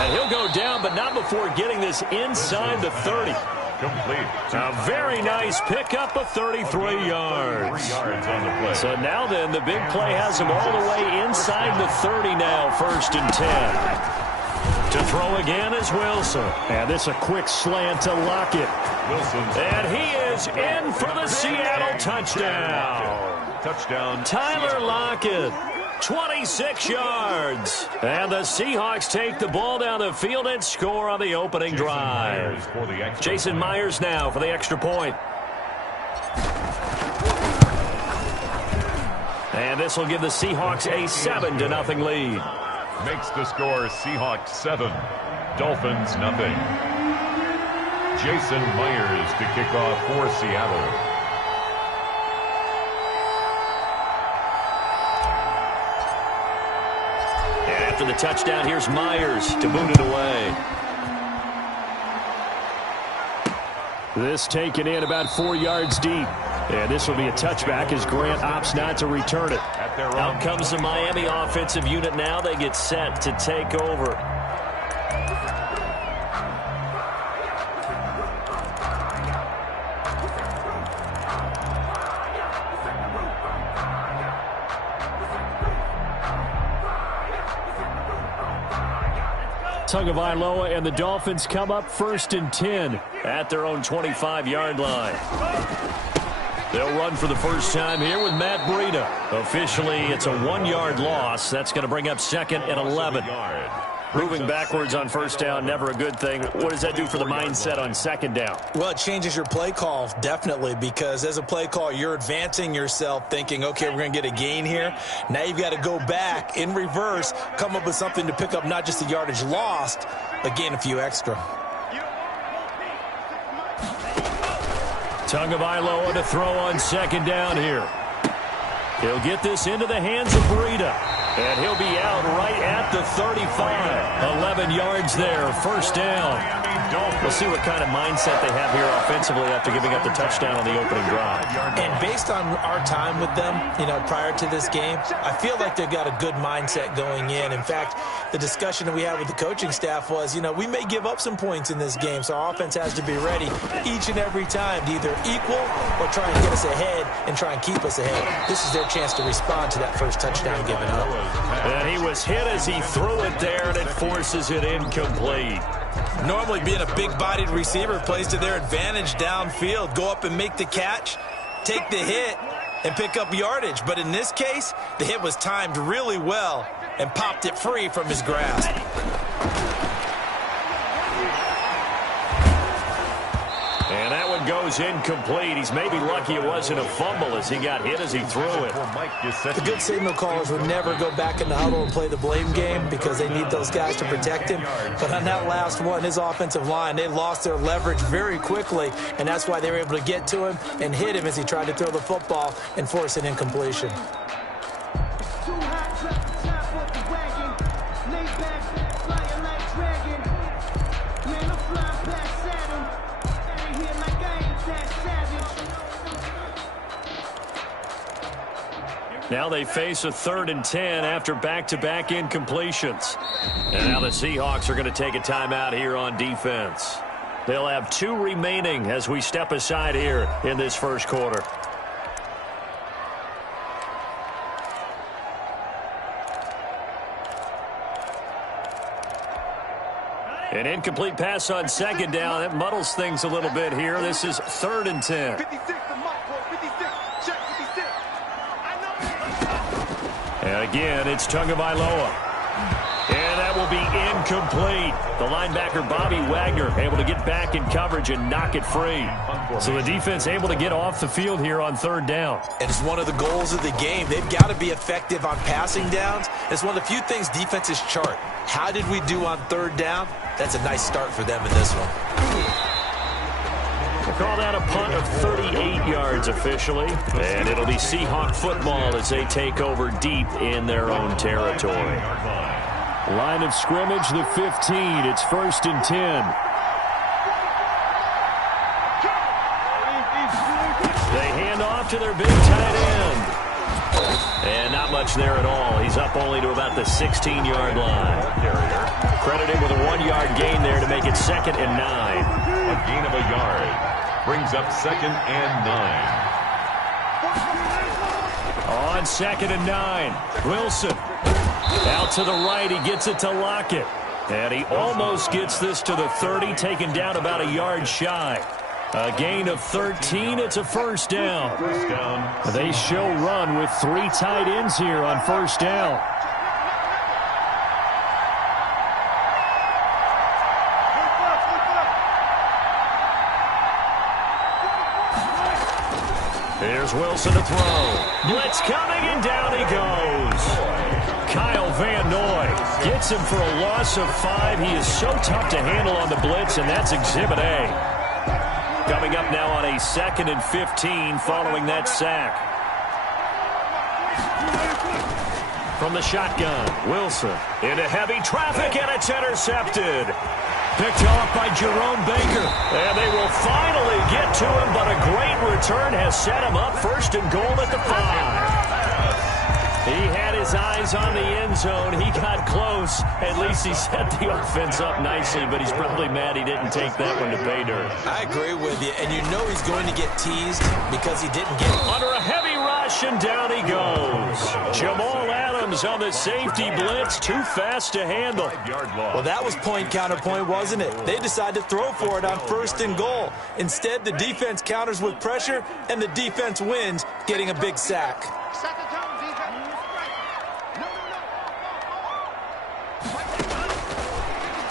And he'll go down, but not before getting this inside the 30. Complete. A very nice pickup of 33 yards. 3 yards on the play. So now then, the big play has him all the way inside the 30 now, 1st and 10. To throw again is Wilson. And this a quick slant to Lockett. Wilson's. And he is in for the Seattle touchdown. Touchdown. Tyler Lockett. 26 yards. And the Seahawks take the ball down the field and score on the opening drive. Jason Myers now for the extra point. And this will give the Seahawks a 7-0 lead. Makes the score Seahawks 7, Dolphins nothing. Jason Myers to kick off for Seattle. After the touchdown, here's Myers to boot it away. This taken in about 4 yards deep. And this will be a touchback as Grant opts not to return it. Out comes the Miami offensive unit now. They get set to take over. Tagovailoa and the Dolphins come up 1st and 10 at their own 25-yard line. They'll run for the first time here with Matt Breida. Officially, it's a 1-yard loss. That's going to bring up 2nd and 11. Moving backwards on first down, never a good thing. What does that do for the mindset on second down? Well, it changes your play call, definitely, because as a play call, you're advancing yourself thinking, okay, we're going to get a gain here. Now you've got to go back in reverse, come up with something to pick up not just the yardage lost, but gain a few extra. Tagovailoa to throw on second down here. He'll get this into the hands of Breida. And he'll be out right at the 35. 11 yards there, first down. We'll see what kind of mindset they have here offensively after giving up the touchdown on the opening drive. And based on our time with them, prior to this game, I feel like they've got a good mindset going in. In fact, the discussion that we had with the coaching staff was, we may give up some points in this game, so our offense has to be ready each and every time to either equal or try and get us ahead and try and keep us ahead. This is their chance to respond to that first touchdown given up. And he was hit as he threw it there, and it forces it incomplete. Normally being a big-bodied receiver plays to their advantage downfield. Go up and make the catch, take the hit, and pick up yardage. But in this case, the hit was timed really well and popped it free from his grasp. And that one goes incomplete. He's maybe lucky it wasn't a fumble as he got hit as he threw it. The good signal callers would never go back in the huddle and play the blame game because they need those guys to protect him. But on that last one, his offensive line, they lost their leverage very quickly, and that's why they were able to get to him and hit him as he tried to throw the football and force an incompletion. Now they face a 3rd and 10 after back-to-back incompletions. And now the Seahawks are going to take a timeout here on defense. They'll have 2 remaining as we step aside here in this first quarter. An incomplete pass on second down. That muddles things a little bit here. This is 3rd and 10. And again, it's Tagovailoa. And that will be incomplete. The linebacker, Bobby Wagner, able to get back in coverage and knock it free. So the defense able to get off the field here on 3rd down. And it's one of the goals of the game. They've got to be effective on passing downs. It's one of the few things defenses chart. How did we do on 3rd down? That's a nice start for them in this one. We'll call that a punt of 38 yards officially. And it'll be Seahawk football as they take over deep in their own territory. Line of scrimmage, the 15. It's 1st and 10. They hand off to their big tight end. And not much there at all. He's up only to about the 16-yard line. Credited with a 1-yard gain there to make it 2nd and 9. A gain of a yard brings up 2nd and 9. On 2nd and 9, Wilson. Out to the right, he gets it to Lockett. And he almost gets this to the 30, taken down about a yard shy. A gain of 13, it's a first down. They show run with 3 tight ends here on first down. Here's Wilson to throw. Blitz coming, and down he goes. Kyle Van Noy gets him for a loss of 5. He is so tough to handle on the blitz, and that's Exhibit A. Coming up now on a 2nd and 15 following that sack. From the shotgun, Wilson into heavy traffic, and it's intercepted. Picked off by Jerome Baker. And they will finally get to him, but a great return has set him up 1st and goal at the 5. He had his eyes on the end zone. He got close. At least he set the offense up nicely, but he's probably mad he didn't take that one to pay dirt. I agree with you, and you know he's going to get teased because he didn't get it. Under a heavy rush, and down he goes. Jamal Adams on the safety blitz, too fast to handle. Well, that was point counterpoint, wasn't it? They decided to throw for it on 1st and goal. Instead, the defense counters with pressure, and the defense wins, getting a big sack.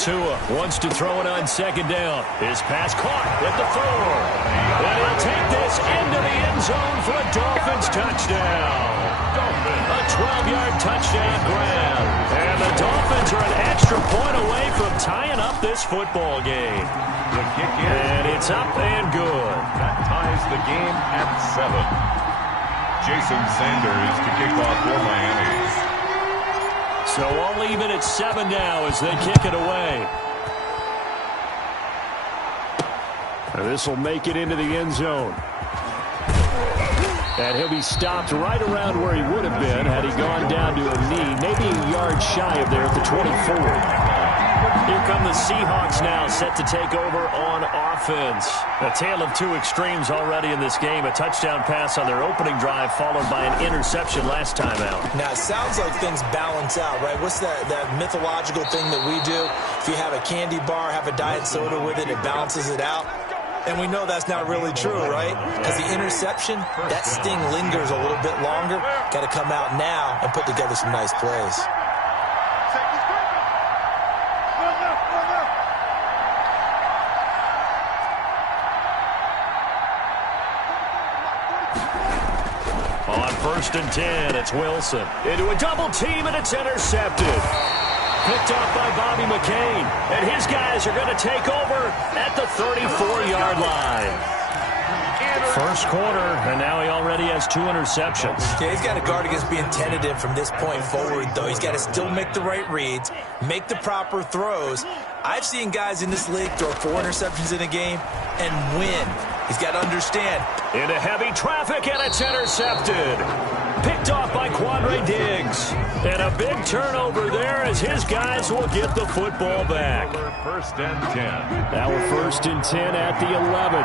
Tua wants to throw it on second down. His pass caught at the 4. And he'll take this into the end zone for a Dolphins touchdown. A 12-yard touchdown grab. And the Dolphins are an extra point away from tying up this football game. The kick in. And it's up and good. That ties the game at 7. Jason Sanders to kick off for Miami. So all even at 7 now as they kick it away. This will make it into the end zone. And he'll be stopped right around where he would have been had he gone down to a knee, maybe a yard shy of there at the 24. Here come the Seahawks now, set to take over on offense. A tale of two extremes already in this game. A touchdown pass on their opening drive, followed by an interception last time out. Now, it sounds like things balance out, right? What's that mythological thing that we do? If you have a candy bar, have a diet soda with it, it balances it out. And we know that's not really true, right? Because the interception, that sting lingers a little bit longer. Got to come out now and put together some nice plays. On 1st and 10, it's Wilson. Into a double team, and it's intercepted. Picked off by Bobby McCain. And his guys are going to take over at the 34-yard line. First quarter, and now he already has 2 interceptions. Yeah, he's got to guard against being tentative from this point forward, though. He's got to still make the right reads, make the proper throws. I've seen guys in this league throw 4 interceptions in a game and win. He's got to understand. Into heavy traffic, and it's intercepted. Picked off by Quandre Diggs. And a big turnover there as his guys will get the football back. 1st and 10. Now we're 1st and 10 at the 11.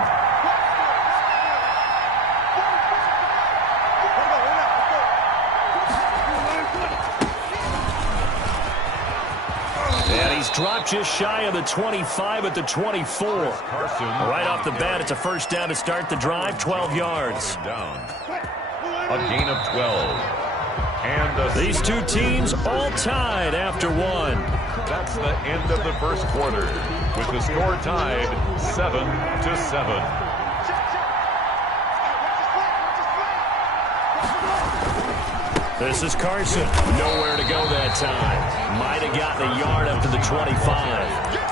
And he's dropped just shy of the 25 at the 24. Right off the bat, it's a first down to start the drive, 12 yards. A gain of 12. And these two teams all tied after 1. That's the end of the first quarter, with the score tied 7-7. This is Carson. Nowhere to go that time. Might have gotten a yard up to the 25.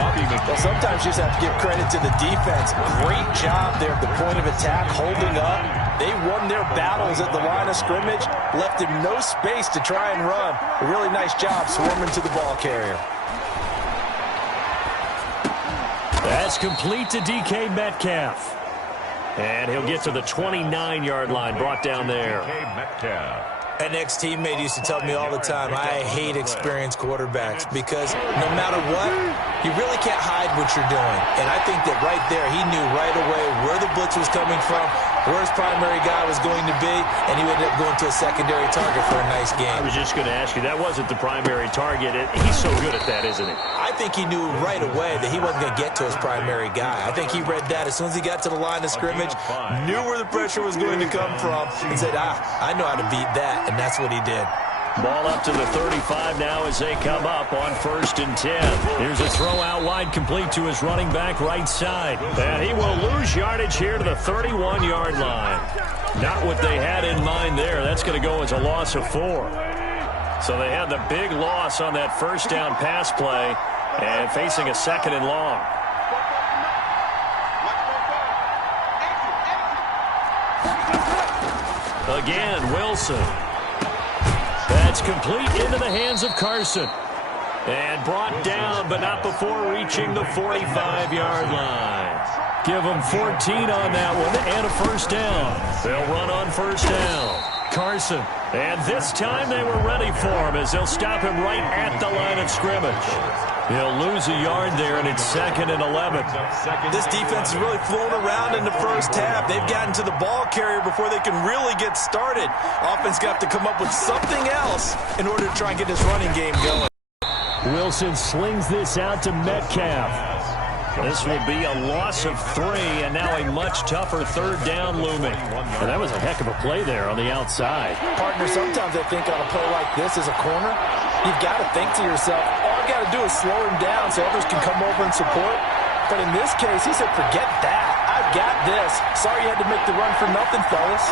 Well, sometimes you just have to give credit to the defense. Great job there at the point of attack, holding up. They won their battles at the line of scrimmage, left him no space to try and run. A really nice job swarming to the ball carrier. That's complete to DK Metcalf. And he'll get to the 29-yard line, brought down there. DK Metcalf. An ex-teammate used to tell me all the time, I hate experienced quarterbacks because no matter what, you really can't hide what you're doing. And I think that right there, he knew right away where the blitz was coming from, where his primary guy was going to be, and he ended up going to a secondary target for a nice game. I was just going to ask you, that wasn't the primary target. He's so good at that, isn't he? I think he knew right away that he wasn't going to get to his primary guy. I think he read that as soon as he got to the line of scrimmage, knew where the pressure was going to come from, and said, I know how to beat that, and that's what he did. Ball up to the 35 now as they come up on 1st and 10. Here's a throw out wide, complete to his running back right side. And he will lose yardage here to the 31-yard line. Not what they had in mind there. That's going to go as a loss of 4. So they had the big loss on that first down pass play and facing a 2nd and long. Again, Wilson. That's complete into the hands of Carson. And brought down, but not before reaching the 45-yard line. Give them 14 on that one and a first down. They'll run on first down. Carson. And this time they were ready for him as they'll stop him right at the line of scrimmage. He'll lose a yard there, and it's 2nd and 11. This defense has really flown around in the first half. They've gotten to the ball carrier before they can really get started. Offense got to come up with something else in order to try and get this running game going. Wilson slings this out to Metcalf. This will be a loss of 3, and now a much tougher 3rd down looming. And that was a heck of a play there on the outside. Partner, sometimes I think on a play like this as a corner, you've got to think to yourself, all I got to to do is slow him down so others can come over and support. But in this case, he said, forget that. I've got this. Sorry you had to make the run for nothing, fellas.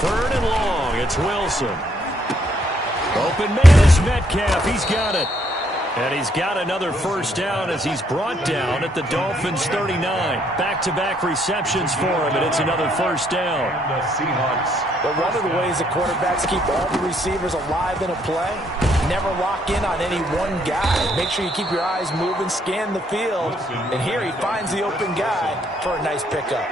Third and long. It's Wilson. Open man is Metcalf. He's got it. And he's got another first down as he's brought down at the Dolphins' 39. Back-to-back receptions for him, and it's another first down. The Seahawks. But one of the ways that quarterbacks keep all the receivers alive in a play, never lock in on any one guy. Make sure you keep your eyes moving, scan the field. And here he finds the open guy for a nice pickup.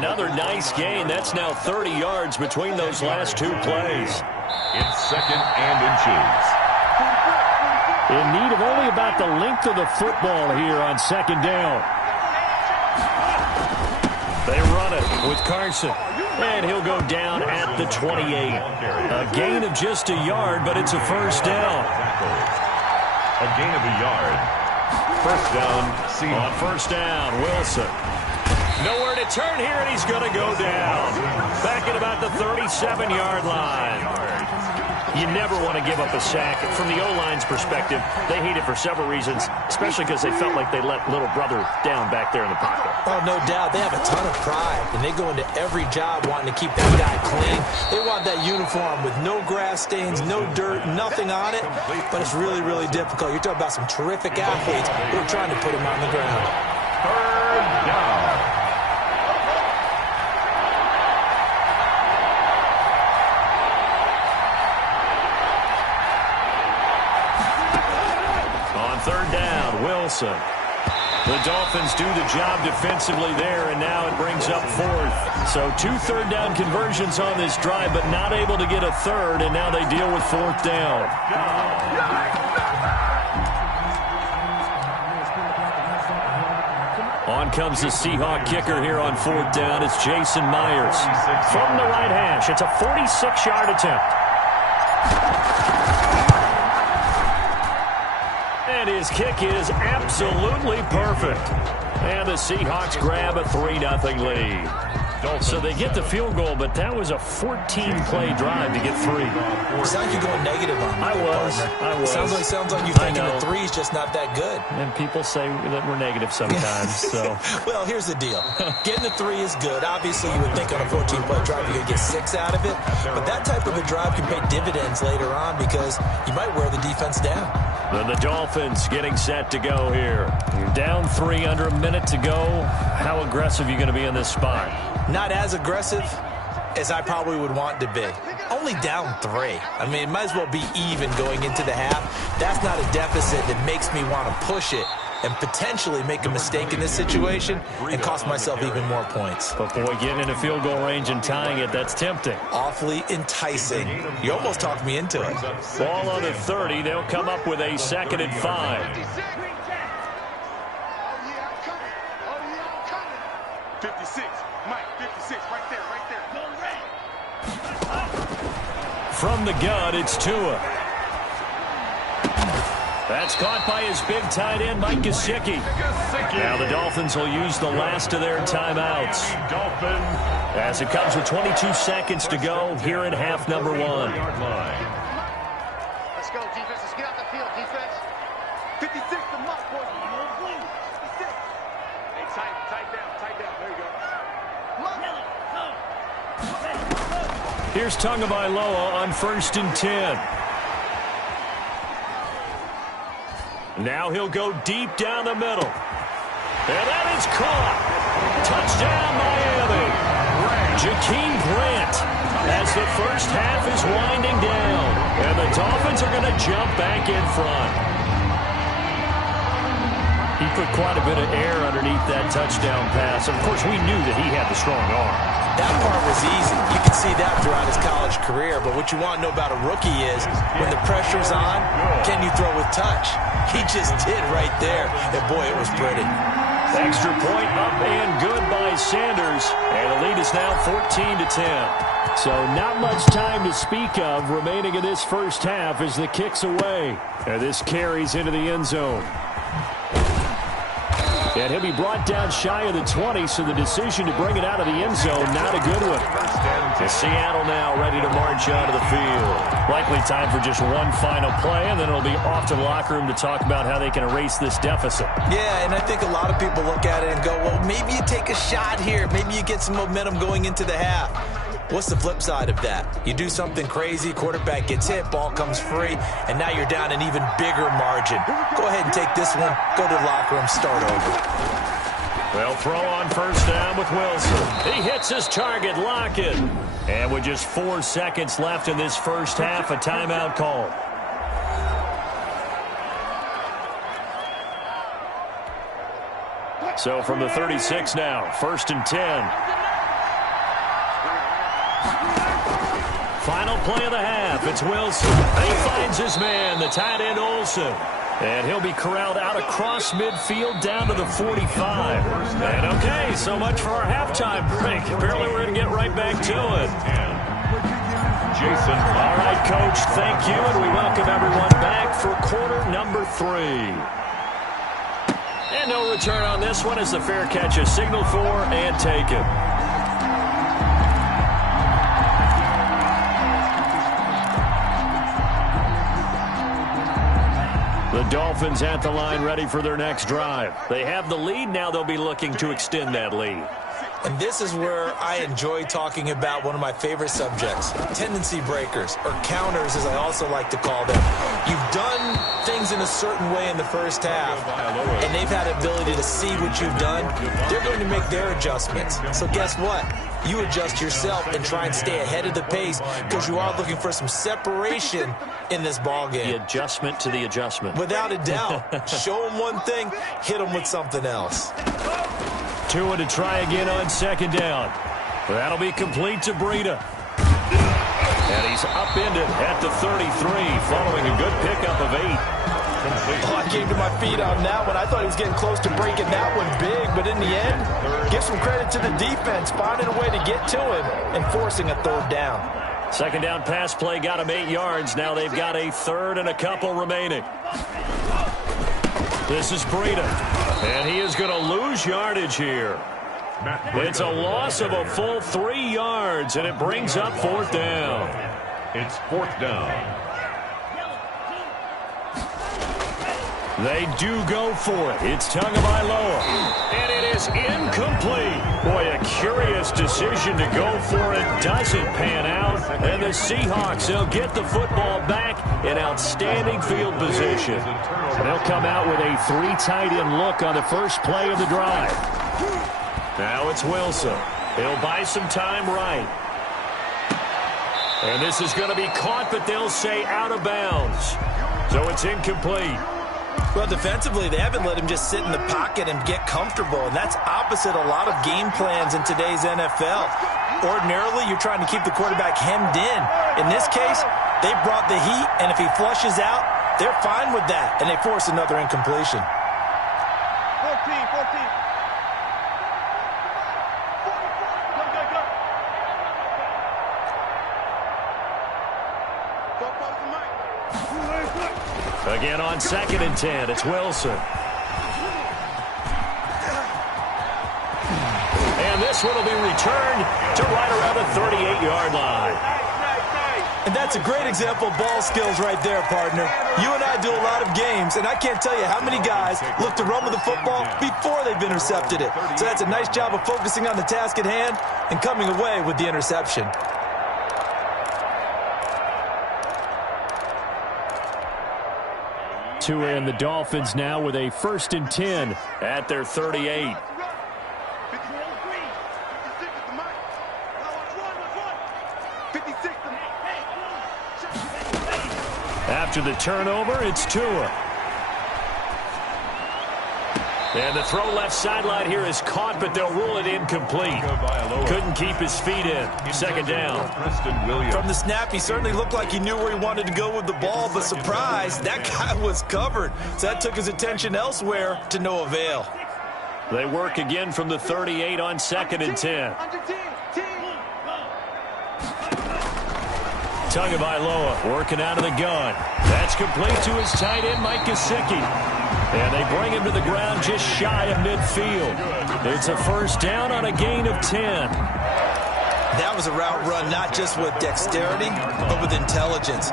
Another nice gain. That's now 30 yards between those last two plays. It's second and inches. In need of only about the length of the football here on second down. They run it with Carson. And he'll go down at the 28. A gain of just a yard, but it's a first down. A gain of a yard. First down, Seahawks. On first down, Wilson. Nowhere to turn here, and he's going to go down. Back at about the 37-yard line. You never want to give up a sack. From the O-line's perspective, they hate it for several reasons, especially because they felt like they let little brother down back there in the pocket. Oh, no doubt. They have a ton of pride, and they go into every job wanting to keep that guy clean. They want that uniform with no grass stains, no dirt, nothing on it, but it's really, really difficult. You're talking about some terrific athletes who are trying to put him on the ground. Third down. Third down, Wilson. The Dolphins do the job defensively there, and now it brings up fourth. So 2 third-down conversions on this drive, but not able to get a third, and now they deal with fourth down. On comes the Seahawk kicker here on fourth down. It's Jason Myers. From the right hash, it's a 46-yard attempt. And his kick is absolutely perfect. And the Seahawks grab a 3-0 lead. So they get the field goal, but that was a 14-play drive to get 3. It sounds like you're going negative on I was. Sounds like you're thinking the 3 is just not that good. And people say that we're negative sometimes. So, well, here's the deal. Getting the 3 is good. Obviously, you would think on a 14-play drive you're going to get 6 out of it. But that type of a drive can pay dividends later on because you might wear the defense down. Then the Dolphins getting set to go here. You're down 3, under a minute to go. How aggressive are you going to be in this spot? Not as aggressive as I probably would want to be. Only down 3. I mean, it might as well be even going into the half. That's not a deficit that makes me want to push it and potentially make a mistake in this situation and cost myself even more points. But boy, getting into field goal range and tying it, that's tempting. Awfully enticing. You almost talked me into it. Ball on the 30. They'll come up with a 2nd and 5. 56. Mike, 56. Right there. From the gun, it's Tua. That's caught by his big tight end, Mike Gesicki. Now the Dolphins will use the last of their timeouts. As it comes with 22 seconds to go here in half number 1. Let's go, defense. Let's get out the field, defense. 56 to Mike, boys. 56. Hey, tight down. There you go. Here's Tagovailoa on 1st and 10. Now he'll go deep down the middle. And that is caught. Touchdown, Miami. Jakeem Grant as the first half is winding down. And the Dolphins are going to jump back in front. He put quite a bit of air underneath that touchdown pass. Of course, we knew that he had the strong arm. That part was easy. You can see that throughout his college career. But what you want to know about a rookie is when the pressure's on, can you throw with touch? He just did right there. And, boy, it was pretty. Extra point up and good by Sanders. And the lead is now 14-10. So not much time to speak of remaining in this first half as the kick's away. And this carries into the end zone. And he'll be brought down shy of the 20, so the decision to bring it out of the end zone, not a good one. Seattle now ready to march onto the field. Likely time for just one final play, and then it'll be off to the locker room to talk about how they can erase this deficit. Yeah, and I think a lot of people look at it and go, well, maybe you take a shot here. Maybe you get some momentum going into the half. What's the flip side of that? You do something crazy, quarterback gets hit, ball comes free, and now you're down an even bigger margin. Go ahead and take this one, go to the locker room, start over. Well, throw on first down with Wilson. He hits his target, Lockett. And with just 4 seconds left in this first half, a timeout call. So from the 36 now, 1st and 10. Final play of the half. It's Wilson. He finds his man, the tight end Olsen. And he'll be corralled out across midfield down to the 45. And okay, so much for our halftime break. Apparently we're going to get right back to it. Jason. All right, Coach, thank you. And we welcome everyone back for quarter number 3. And no return on this one as the fair catch is signaled for and taken. The Dolphins at the line ready for their next drive. They have the lead. Now they'll be looking to extend that lead. And this is where I enjoy talking about one of my favorite subjects, tendency breakers, or counters as I also like to call them. You've done things in a certain way in the first half, and they've had the ability to see what you've done. They're going to make their adjustments. So guess what? You adjust yourself and try and stay ahead of the pace because you are looking for some separation in this ball game. The adjustment to the adjustment. Without a doubt. Show them one thing, hit them with something else. Tua to try again on second down. That'll be complete to Breida. And he's upended at the 33, following a good pickup of 8. Oh, I came to my feet on that one. I thought he was getting close to breaking that one big, but in the end, give some credit to the defense, finding a way to get to him and forcing a 3rd down. Second down pass play got him 8 yards. Now they've got a 3rd and a couple remaining. This is Breida, and he is going to lose yardage here. It's a loss of a full 3 yards, and it brings up 4th down. It's 4th down. They do go for it. It's Tagovailoa, and it is incomplete. Boy, a curious decision to go for it. Doesn't pan out, and the Seahawks, they'll get the football back in outstanding field position. They'll come out with a 3 tight end look on the first play of the drive. Now it's Wilson. He'll buy some time right. And this is going to be caught, but they'll say out of bounds. So it's incomplete. Well, defensively, they haven't let him just sit in the pocket and get comfortable, and that's opposite a lot of game plans in today's NFL. Ordinarily, you're trying to keep the quarterback hemmed in. In this case, they brought the heat, and if he flushes out, they're fine with that, and they force another incompletion. 14. Again on 2nd and 10, it's Wilson. And this one will be returned to right around the 38-yard line. And that's a great example of ball skills right there, partner. You and I do a lot of games, and I can't tell you how many guys look to run with the football before they've intercepted it. So that's a nice job of focusing on the task at hand and coming away with the interception. Tua and the Dolphins now with a 1st and 10 at their 38. After the turnover, it's Tua. And the throw left sideline here is caught, but they'll rule it incomplete. Couldn't keep his feet in. 2nd down. From the snap, he certainly looked like he knew where he wanted to go with the ball, but surprise, that guy was covered. So that took his attention elsewhere to no avail. They work again from the 38 on 2nd and 10. Tagovailoa working out of the gun. That's complete to his tight end, Mike Gesicki. And they bring him to the ground just shy of midfield. It's a first down on a gain of 10. That was a route run not just with dexterity, but with intelligence.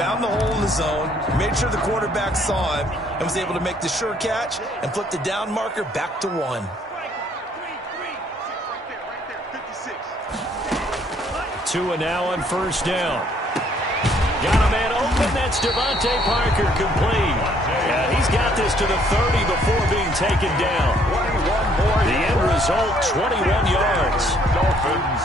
Found the hole in the zone, made sure the quarterback saw him, and was able to make the sure catch and flip the down marker back to 1. 2 and now on first down. Got a man open. That's Devontae Parker complete. And he's got this to the 30 before being taken down. The end result, 21 yards.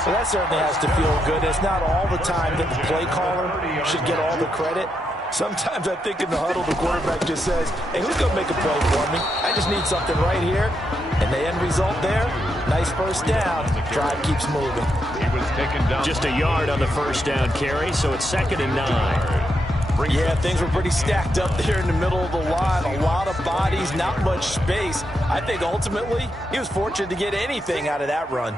Well, that certainly has to feel good. It's not all the time that the play caller should get all the credit. Sometimes I think in the huddle, the quarterback just says, hey, who's going to make a play for me? I just need something right here. And the end result there, nice first down. Drive keeps moving. He was taken down. Just a yard on the first down carry, so it's 2nd and 9. Yeah, things were pretty stacked up there in the middle of the line. A lot of bodies, not much space. I think ultimately he was fortunate to get anything out of that run.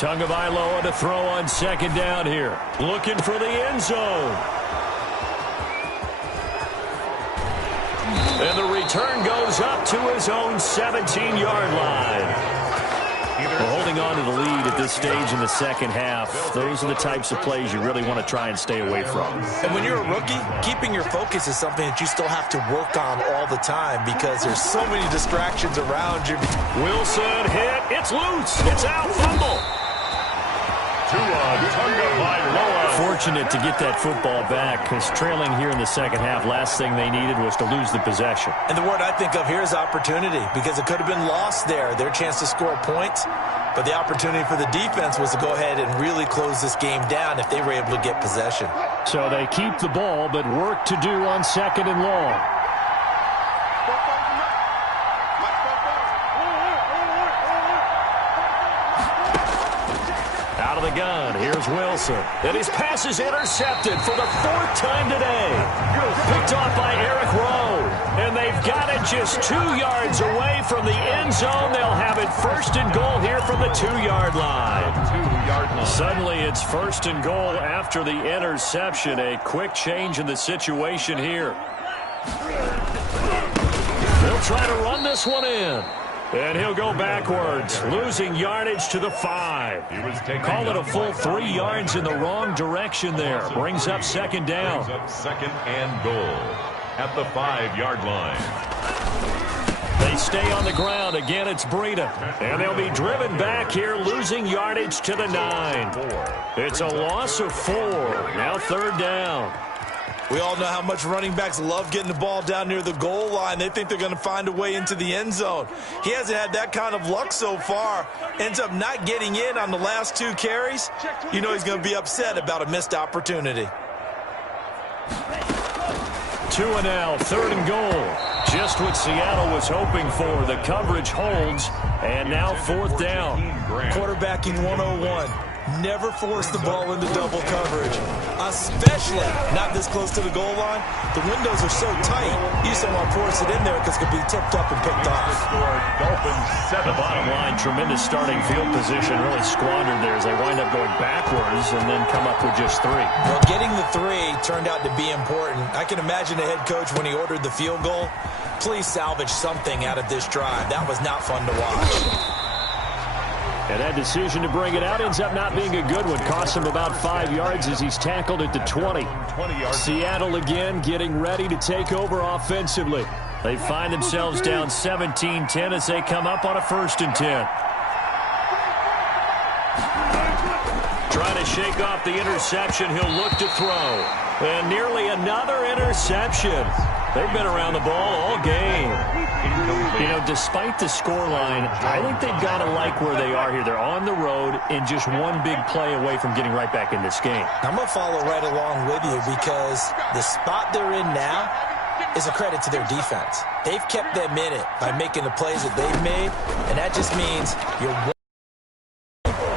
Tagovailoa to throw on 2nd down here. Looking for the end zone. And the return goes up to his own 17-yard line. We're holding on to the lead at this stage in the second half. Those are the types of plays you really want to try and stay away from. And when you're a rookie, keeping your focus is something that you still have to work on all the time because there's so many distractions around you. Wilson hit. It's loose. It's out. Fumble. Fortunate to get that football back because trailing here in the second half, last thing they needed was to lose the possession. And the word I think of here is opportunity because it could have been lost there, their chance to score points. But the opportunity for the defense was to go ahead and really close this game down if they were able to get possession. So they keep the ball, but work to do on 2nd and long. The gun. Here's Wilson. And his pass is intercepted for the 4th time today. Picked off by Eric Rowe. And they've got it just 2 yards away from the end zone. They'll have it 1st and goal here from the 2-yard line. Suddenly it's 1st and goal after the interception. A quick change in the situation here. They'll try to run this one in. And he'll go backwards, losing yardage to the 5. Call it a full 3 yards in the wrong direction there. Brings up 2nd down. Brings up 2nd and goal at the 5-yard line. They stay on the ground. Again, it's Breida. And they'll be driven back here, losing yardage to the 9. It's a loss of 4. Now 3rd down. We all know how much running backs love getting the ball down near the goal line. They think they're going to find a way into the end zone. He hasn't had that kind of luck so far. Ends up not getting in on the last 2 carries. You know he's going to be upset about a missed opportunity. 2 and now, 3rd and goal. Just what Seattle was hoping for. The coverage holds, and now 4th down. Quarterbacking 101. Never force the ball into double coverage, especially not this close to the goal line. The windows are so tight, you just don't want to force it in there because it could be tipped up and picked off. The bottom line, tremendous starting field position, really squandered there as they wind up going backwards and then come up with just 3. Well, getting the 3 turned out to be important. I can imagine the head coach when he ordered the field goal. Please salvage something out of this drive. That was not fun to watch. And that decision to bring it out ends up not being a good one. Costs him about 5 yards as he's tackled at the 20. Seattle again getting ready to take over offensively. They find themselves down 17-10 as they come up on a 1st and 10. Trying to shake off the interception. He'll look to throw. And nearly another interception. They've been around the ball all game. You know, despite the scoreline, I think they've got to like where they are here. They're on the road and just one big play away from getting right back in this game. I'm going to follow right along with you because the spot they're in now is a credit to their defense. They've kept them in it by making the plays that they've made, and that just means you're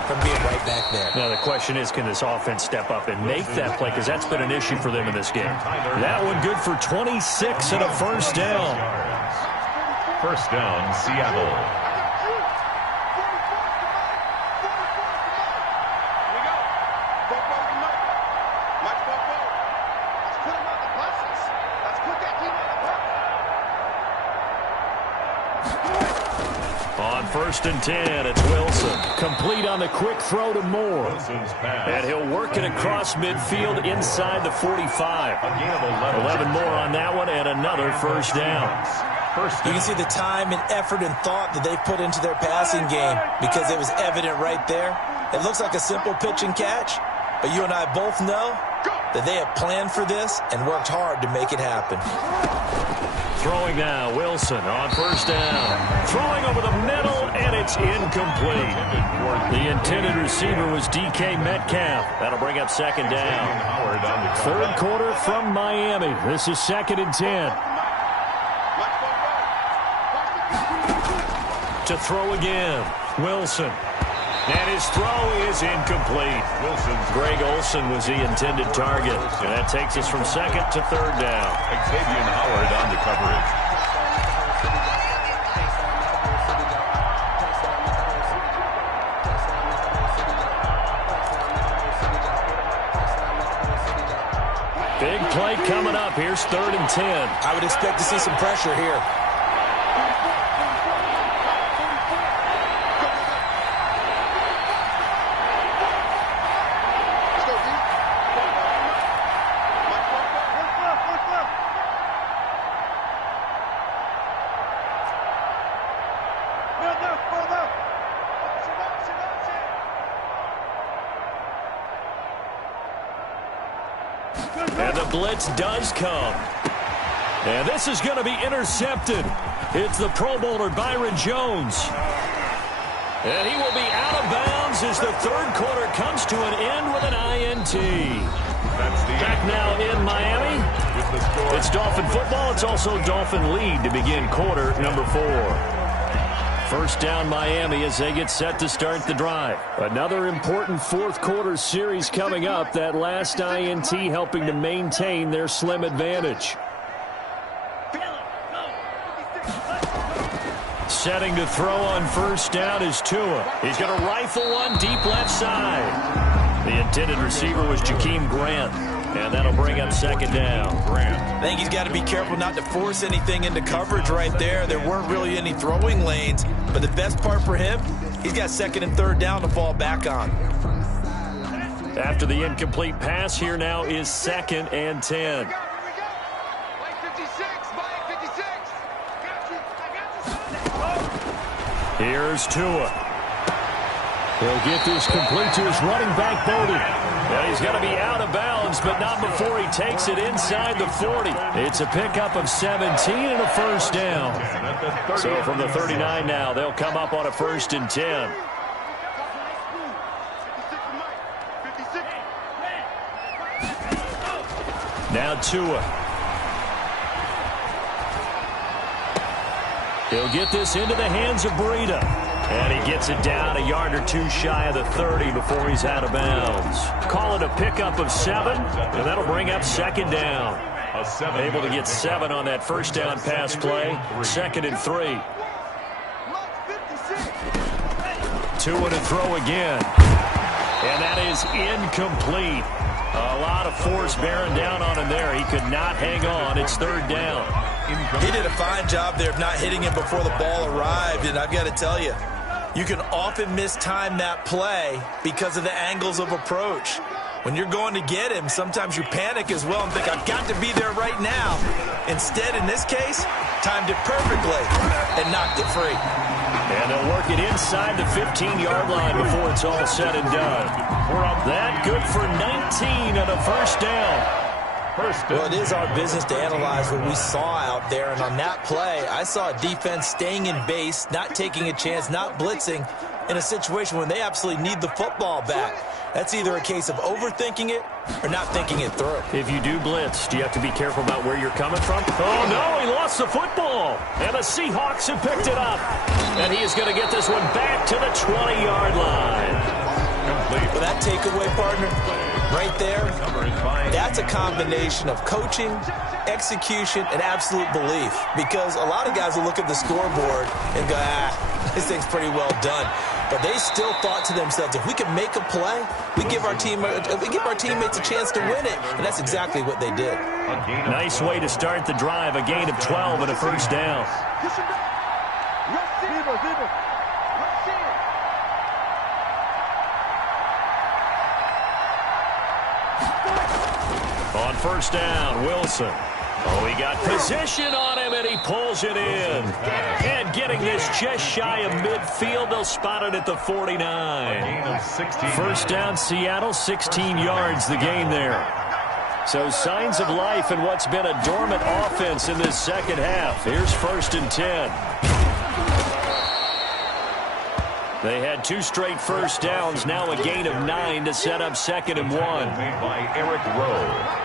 from being right back there. Now the question is, can this offense step up and make that play? Because that's been an issue for them in this game. That one good for 26 and a 1st down. 1st down, Seattle. 1st and 10. It's Wilson. Complete on the quick throw to Moore. Wilson's pass. And he'll work it across midfield inside the 45. 11 more on that one and another first down. You can see the time and effort and thought that they put into their passing game because it was evident right there. It looks like a simple pitch and catch, but you and I both know that they have planned for this and worked hard to make it happen. Throwing now, Wilson on 1st down. Throwing over the middle, and it's incomplete. The intended receiver was DK Metcalf. That'll bring up 2nd down. 3rd quarter from Miami. This is 2nd and 10. To throw again, Wilson. And his throw is incomplete. Greg Olsen was the intended target. And that takes us from 2nd to 3rd down. Xavier Howard on the coverage. Big play coming up. Here's 3rd and 10. I would expect to see some pressure here. And the blitz does come. And this is going to be intercepted. It's the Pro Bowler Byron Jones. And he will be out of bounds as the 3rd quarter comes to an end with an INT. Back now in Miami. It's Dolphin football. It's also Dolphin lead to begin quarter number 4. 1st down Miami as they get set to start the drive. Another important 4th quarter series coming up. That last INT helping to maintain their slim advantage. Setting to throw on 1st down is Tua. He's going to rifle one deep left side. The intended receiver was Jakeem Grant. And that'll bring up 2nd down. I think he's got to be careful not to force anything into coverage right there. There weren't really any throwing lanes. But the best part for him, he's got 2nd and 3rd down to fall back on. After the incomplete pass, here now is 2nd and 10. Here's Tua. He'll get this complete to his running back, Bowden. And he's going to be out of bounds, but not before he takes it inside the 40. It's a pickup of 17 and a 1st down. So from the 39 now, they'll come up on a 1st and 10. Now Tua. He'll get this into the hands of Breida. And he gets it down a yard or 2 shy of the 30 before he's out of bounds. Call it a pickup of 7, and that'll bring up 2nd down. Able to get 7 on that 1st down pass play. 2nd and 3. Tua to throw again. And that is incomplete. A lot of force bearing down on him there. He could not hang on. It's 3rd down. He did a fine job there of not hitting him before the ball arrived. And I've got to tell you, you can often mistime that play because of the angles of approach. When you're going to get him, sometimes you panic as well and think, I've got to be there right now. Instead, in this case, timed it perfectly and knocked it free. And they'll work it inside the 15-yard line before it's all said and done. That good for 19 and a 1st down. Well, it is our business to analyze what we saw out there, and on that play, I saw a defense staying in base, not taking a chance, not blitzing in a situation when they absolutely need the football back. That's either a case of overthinking it or not thinking it through. If you do blitz, do you have to be careful about where you're coming from? Oh, no, he lost the football, and the Seahawks have picked it up, and he is going to get this one back to the 20-yard line. Well, that takeaway, partner, right there, that's a combination of coaching, execution, and absolute belief. Because a lot of guys will look at the scoreboard and go, this thing's pretty well done. But they still thought to themselves, if we can make a play, we give our teammates a chance to win it. And that's exactly what they did. Nice way to start the drive. A gain of 12 and a 1st down. On first down, Wilson. Oh, he got position on him, and he pulls it in. And getting this just shy of midfield, they'll spot it at the 49. First down, Seattle, 16 yards the gain there. So signs of life in what's been a dormant offense in this second half. Here's first and 10. They had 2 straight first downs, now a gain of 9 to set up second and 1. Made by Eric Rowe.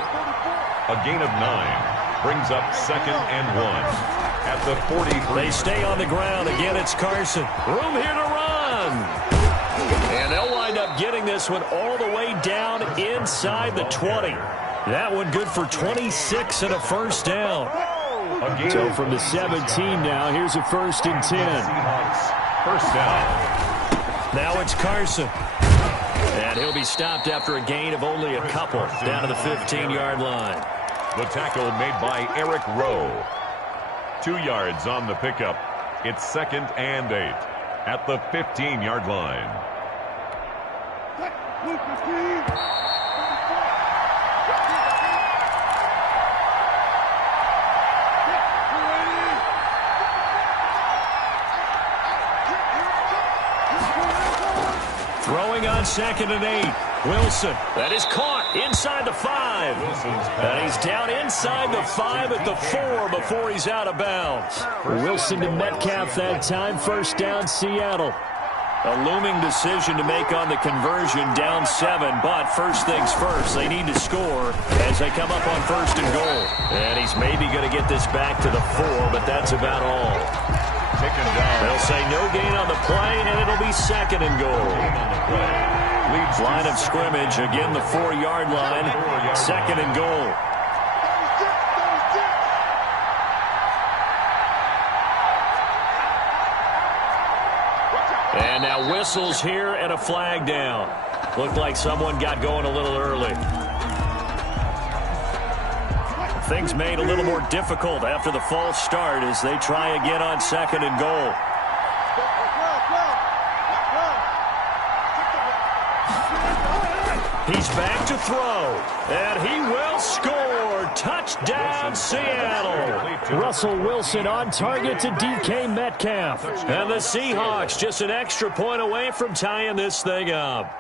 A gain of 9 brings up second and 1 at the 43. They stay on the ground. Again, it's Carson. Room here to run. And they'll wind up getting this one all the way down inside the 20. That one good for 26 and a first down. So from the 17 now, here's a first and 10. First down. Now it's Carson. And he'll be stopped after a gain of only a couple down to the 15-yard line. The tackle made by Eric Rowe. 2 yards on the pickup. It's second and 8 at the 15-yard line. Throwing on second and 8. Wilson. That is caught inside the 5. And he's down inside the 5 at the 4 before he's out of bounds. Wilson to Metcalf that time. First down, Seattle. A looming decision to make on the conversion, down 7. But first things first, they need to score as they come up on first and goal. And he's maybe going to get this back to the 4, but that's about all. Taken down. They'll say no gain on the play, and it'll be second and goal. Line of scrimmage, again the 4-yard line, second and goal. And now whistles here and a flag down. Looked like someone got going a little early. Things made a little more difficult after the false start as they try again on second and goal. He's back to throw, and he will score. Touchdown, Seattle. Russell Wilson on target to DK Metcalf. And the Seahawks just an extra point away from tying this thing up.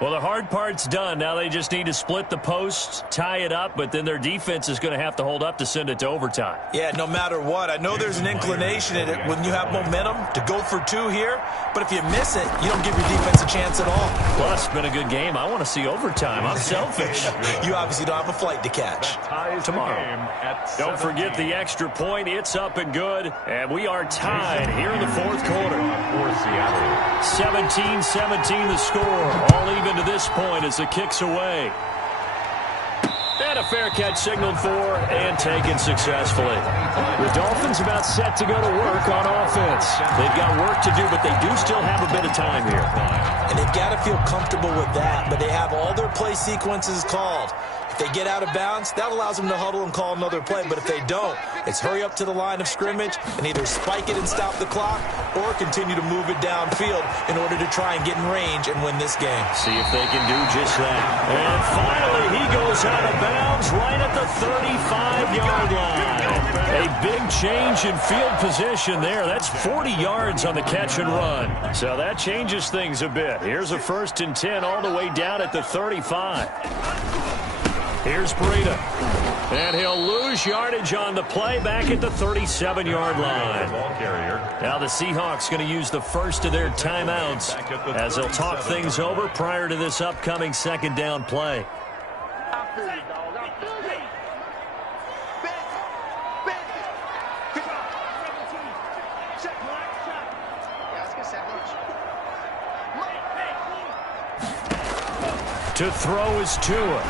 Well, the hard part's done. Now they just need to split the posts, tie it up, but then their defense is going to have to hold up to send it to overtime. Yeah, no matter what. I know there's an inclination in it when you have momentum to go for 2 here, but if you miss it, you don't give your defense a chance at all. Plus, it's been a good game. I want to see overtime. I'm selfish. You obviously don't have a flight to catch. Tomorrow. Don't forget the extra point. It's up and good, and we are tied here in the fourth quarter. 17-17 the score. All even to this point as the kick's away. And a fair catch signaled for and taken successfully. The Dolphins about set to go to work on offense. They've got work to do, but they do still have a bit of time here. And they've got to feel comfortable with that, but they have all their play sequences called. If they get out of bounds, that allows them to huddle and call another play. But if they don't, it's hurry up to the line of scrimmage and either spike it and stop the clock or continue to move it downfield in order to try and get in range and win this game. See if they can do just that. And finally, he goes out of bounds right at the 35-yard line. A big change in field position there. That's 40 yards on the catch and run. So that changes things a bit. Here's a first and 10 all the way down at the 35. Here's Breida. And he'll lose yardage on the play back at the 37-yard line. Now the Seahawks going to use the first of their timeouts as they'll talk things over prior to this upcoming second down play. To throw is Tua.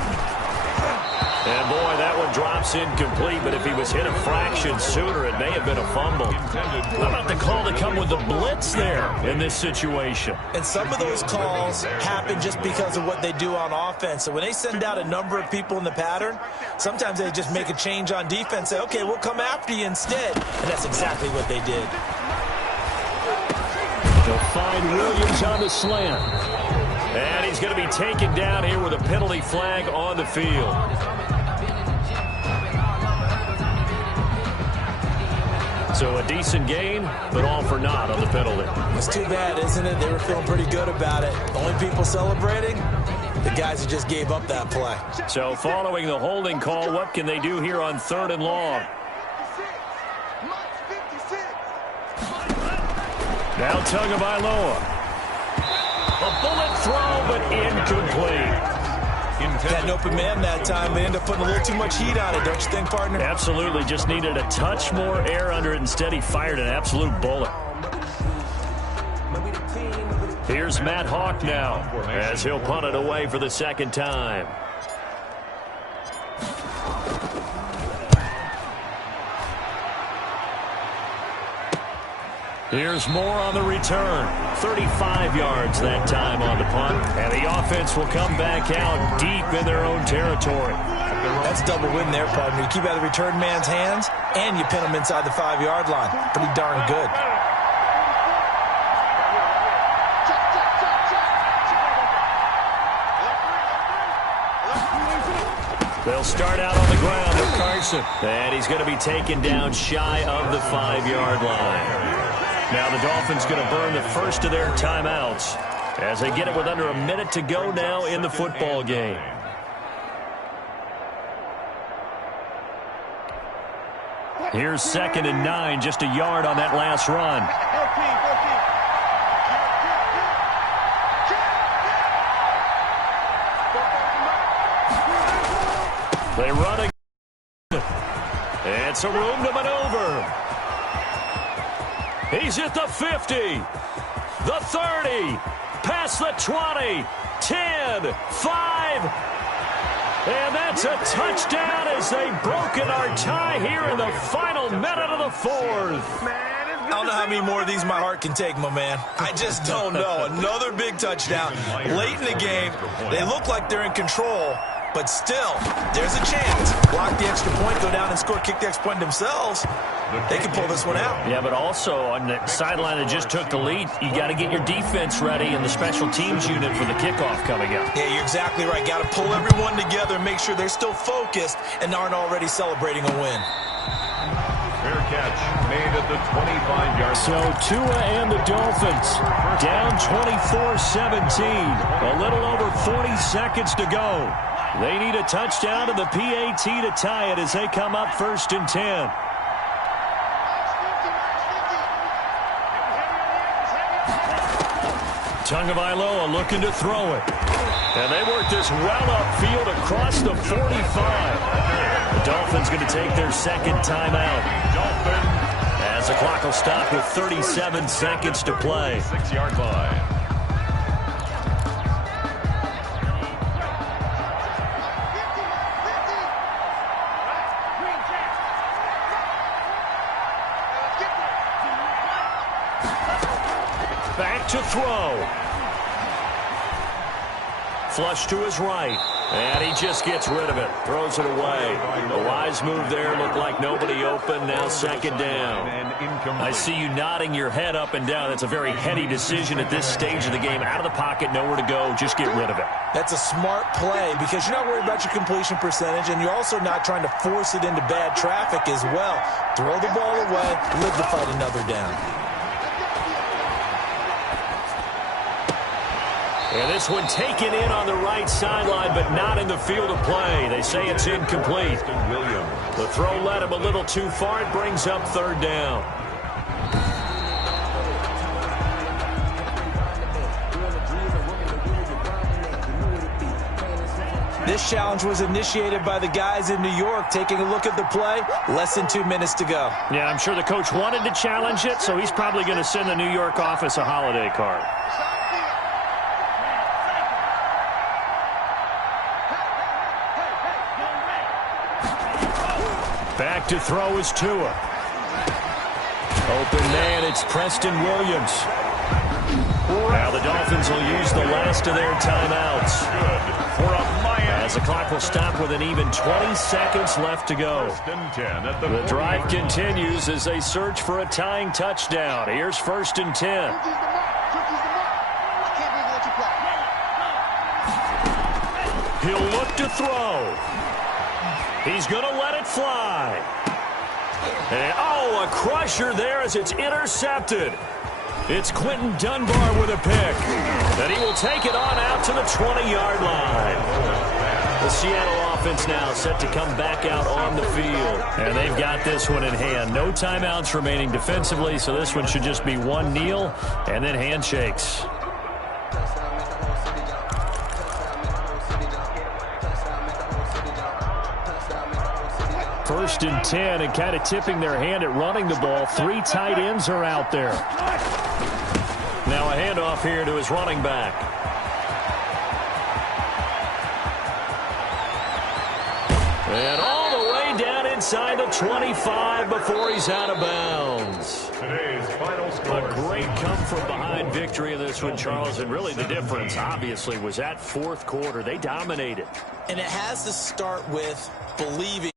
And, boy, that one drops incomplete, but if he was hit a fraction sooner, it may have been a fumble. How about the call to come with the blitz there in this situation? And some of those calls happen just because of what they do on offense. So when they send out a number of people in the pattern, sometimes they just make a change on defense, say, okay, we'll come after you instead. And that's exactly what they did. They'll find Williams on the slant. And he's going to be taken down here with a penalty flag on the field. So a decent gain, but all for naught on the penalty. It's too bad, isn't it? They were feeling pretty good about it. Only people celebrating, the guys who just gave up that play. So following the holding call, what can they do here on 3rd and long? Now Tagovailoa. A bullet throw, but incomplete. Had an open man that time. They ended up putting a little too much heat on it, don't you think, partner? Absolutely. Just needed a touch more air under it. Instead, he fired an absolute bullet. Here's Matt Hawk now, as he'll punt it away for the 2nd time. Here's more on the return. 35 yards that time on the punt. And the offense will come back out deep in their own territory. That's double win there, partner. You keep out of the return man's hands, and you pin him inside the 5-yard line. Pretty darn good. They'll start out on the ground with Carson. And he's going to be taken down shy of the 5-yard line. Now the Dolphins going to burn the first of their timeouts as they get it with under a minute to go now in the football game. Here's 2nd and 9, just a yard on that last run. They run again. It's a room to maneuver. He's at the 50, the 30, past the 20, 10, 5, and that's a touchdown as they've broken our tie here in the final minute of the 4th. I don't know how many more of these my heart can take, my man. I just don't know. Another big touchdown. Late in the game, they look like they're in control, but still, there's a chance. Block the extra point, go down and score, kick the extra point themselves. They can pull this one out. Yeah, but also on the sideline that just took the lead, you got to get your defense ready and the special teams unit for the kickoff coming up. Yeah, you're exactly right. Got to pull everyone together and make sure they're still focused and aren't already celebrating a win. Fair catch made at the 25-yard line. So Tua and the Dolphins down 24-17. A little over 40 seconds to go. They need a touchdown to the PAT to tie it as they come up 1st and 10. Tagovailoa looking to throw it. And they work this well upfield across the 45. The Dolphins going to take their 2nd timeout. As the clock will stop with 37 seconds to play. 6-yard line. Back to throw. Flush to his right. And he just gets rid of it. Throws it away. A wise move there. Looked like nobody open. Now 2nd down. I see you nodding your head up and down. That's a very heady decision at this stage of the game. Out of the pocket, nowhere to go. Just get rid of it. That's a smart play because you're not worried about your completion percentage, and you're also not trying to force it into bad traffic as well. Throw the ball away. Live to fight another down. And this one taken in on the right sideline, but not in the field of play. They say it's incomplete. The throw led him a little too far. It brings up 3rd down. This challenge was initiated by the guys in New York. Taking a look at the play, less than 2 minutes to go. Yeah, I'm sure the coach wanted to challenge it, so he's probably going to send the New York office a holiday card. Back to throw is Tua. Open man, it's Preston Williams. Now the Dolphins will use the last of their timeouts. As the clock will stop with an even 20 seconds left to go. The drive continues as they search for a tying touchdown. Here's 1st and 10. He'll look to throw. He's going to let it fly. And, oh, a crusher there as it's intercepted. It's Quentin Dunbar with a pick. And he will take it on out to the 20-yard line. The Seattle offense now set to come back out on the field. And they've got this one in hand. No timeouts remaining defensively, so this one should just be one kneel and then handshakes. First and 10, and kind of tipping their hand at running the ball. 3 tight ends are out there. Now a handoff here to his running back. And all the way down inside the 25 before he's out of bounds. Today's final score. A great come-from-behind victory in this one, Charles. And really the difference, obviously, was that fourth quarter. They dominated. And it has to start with believing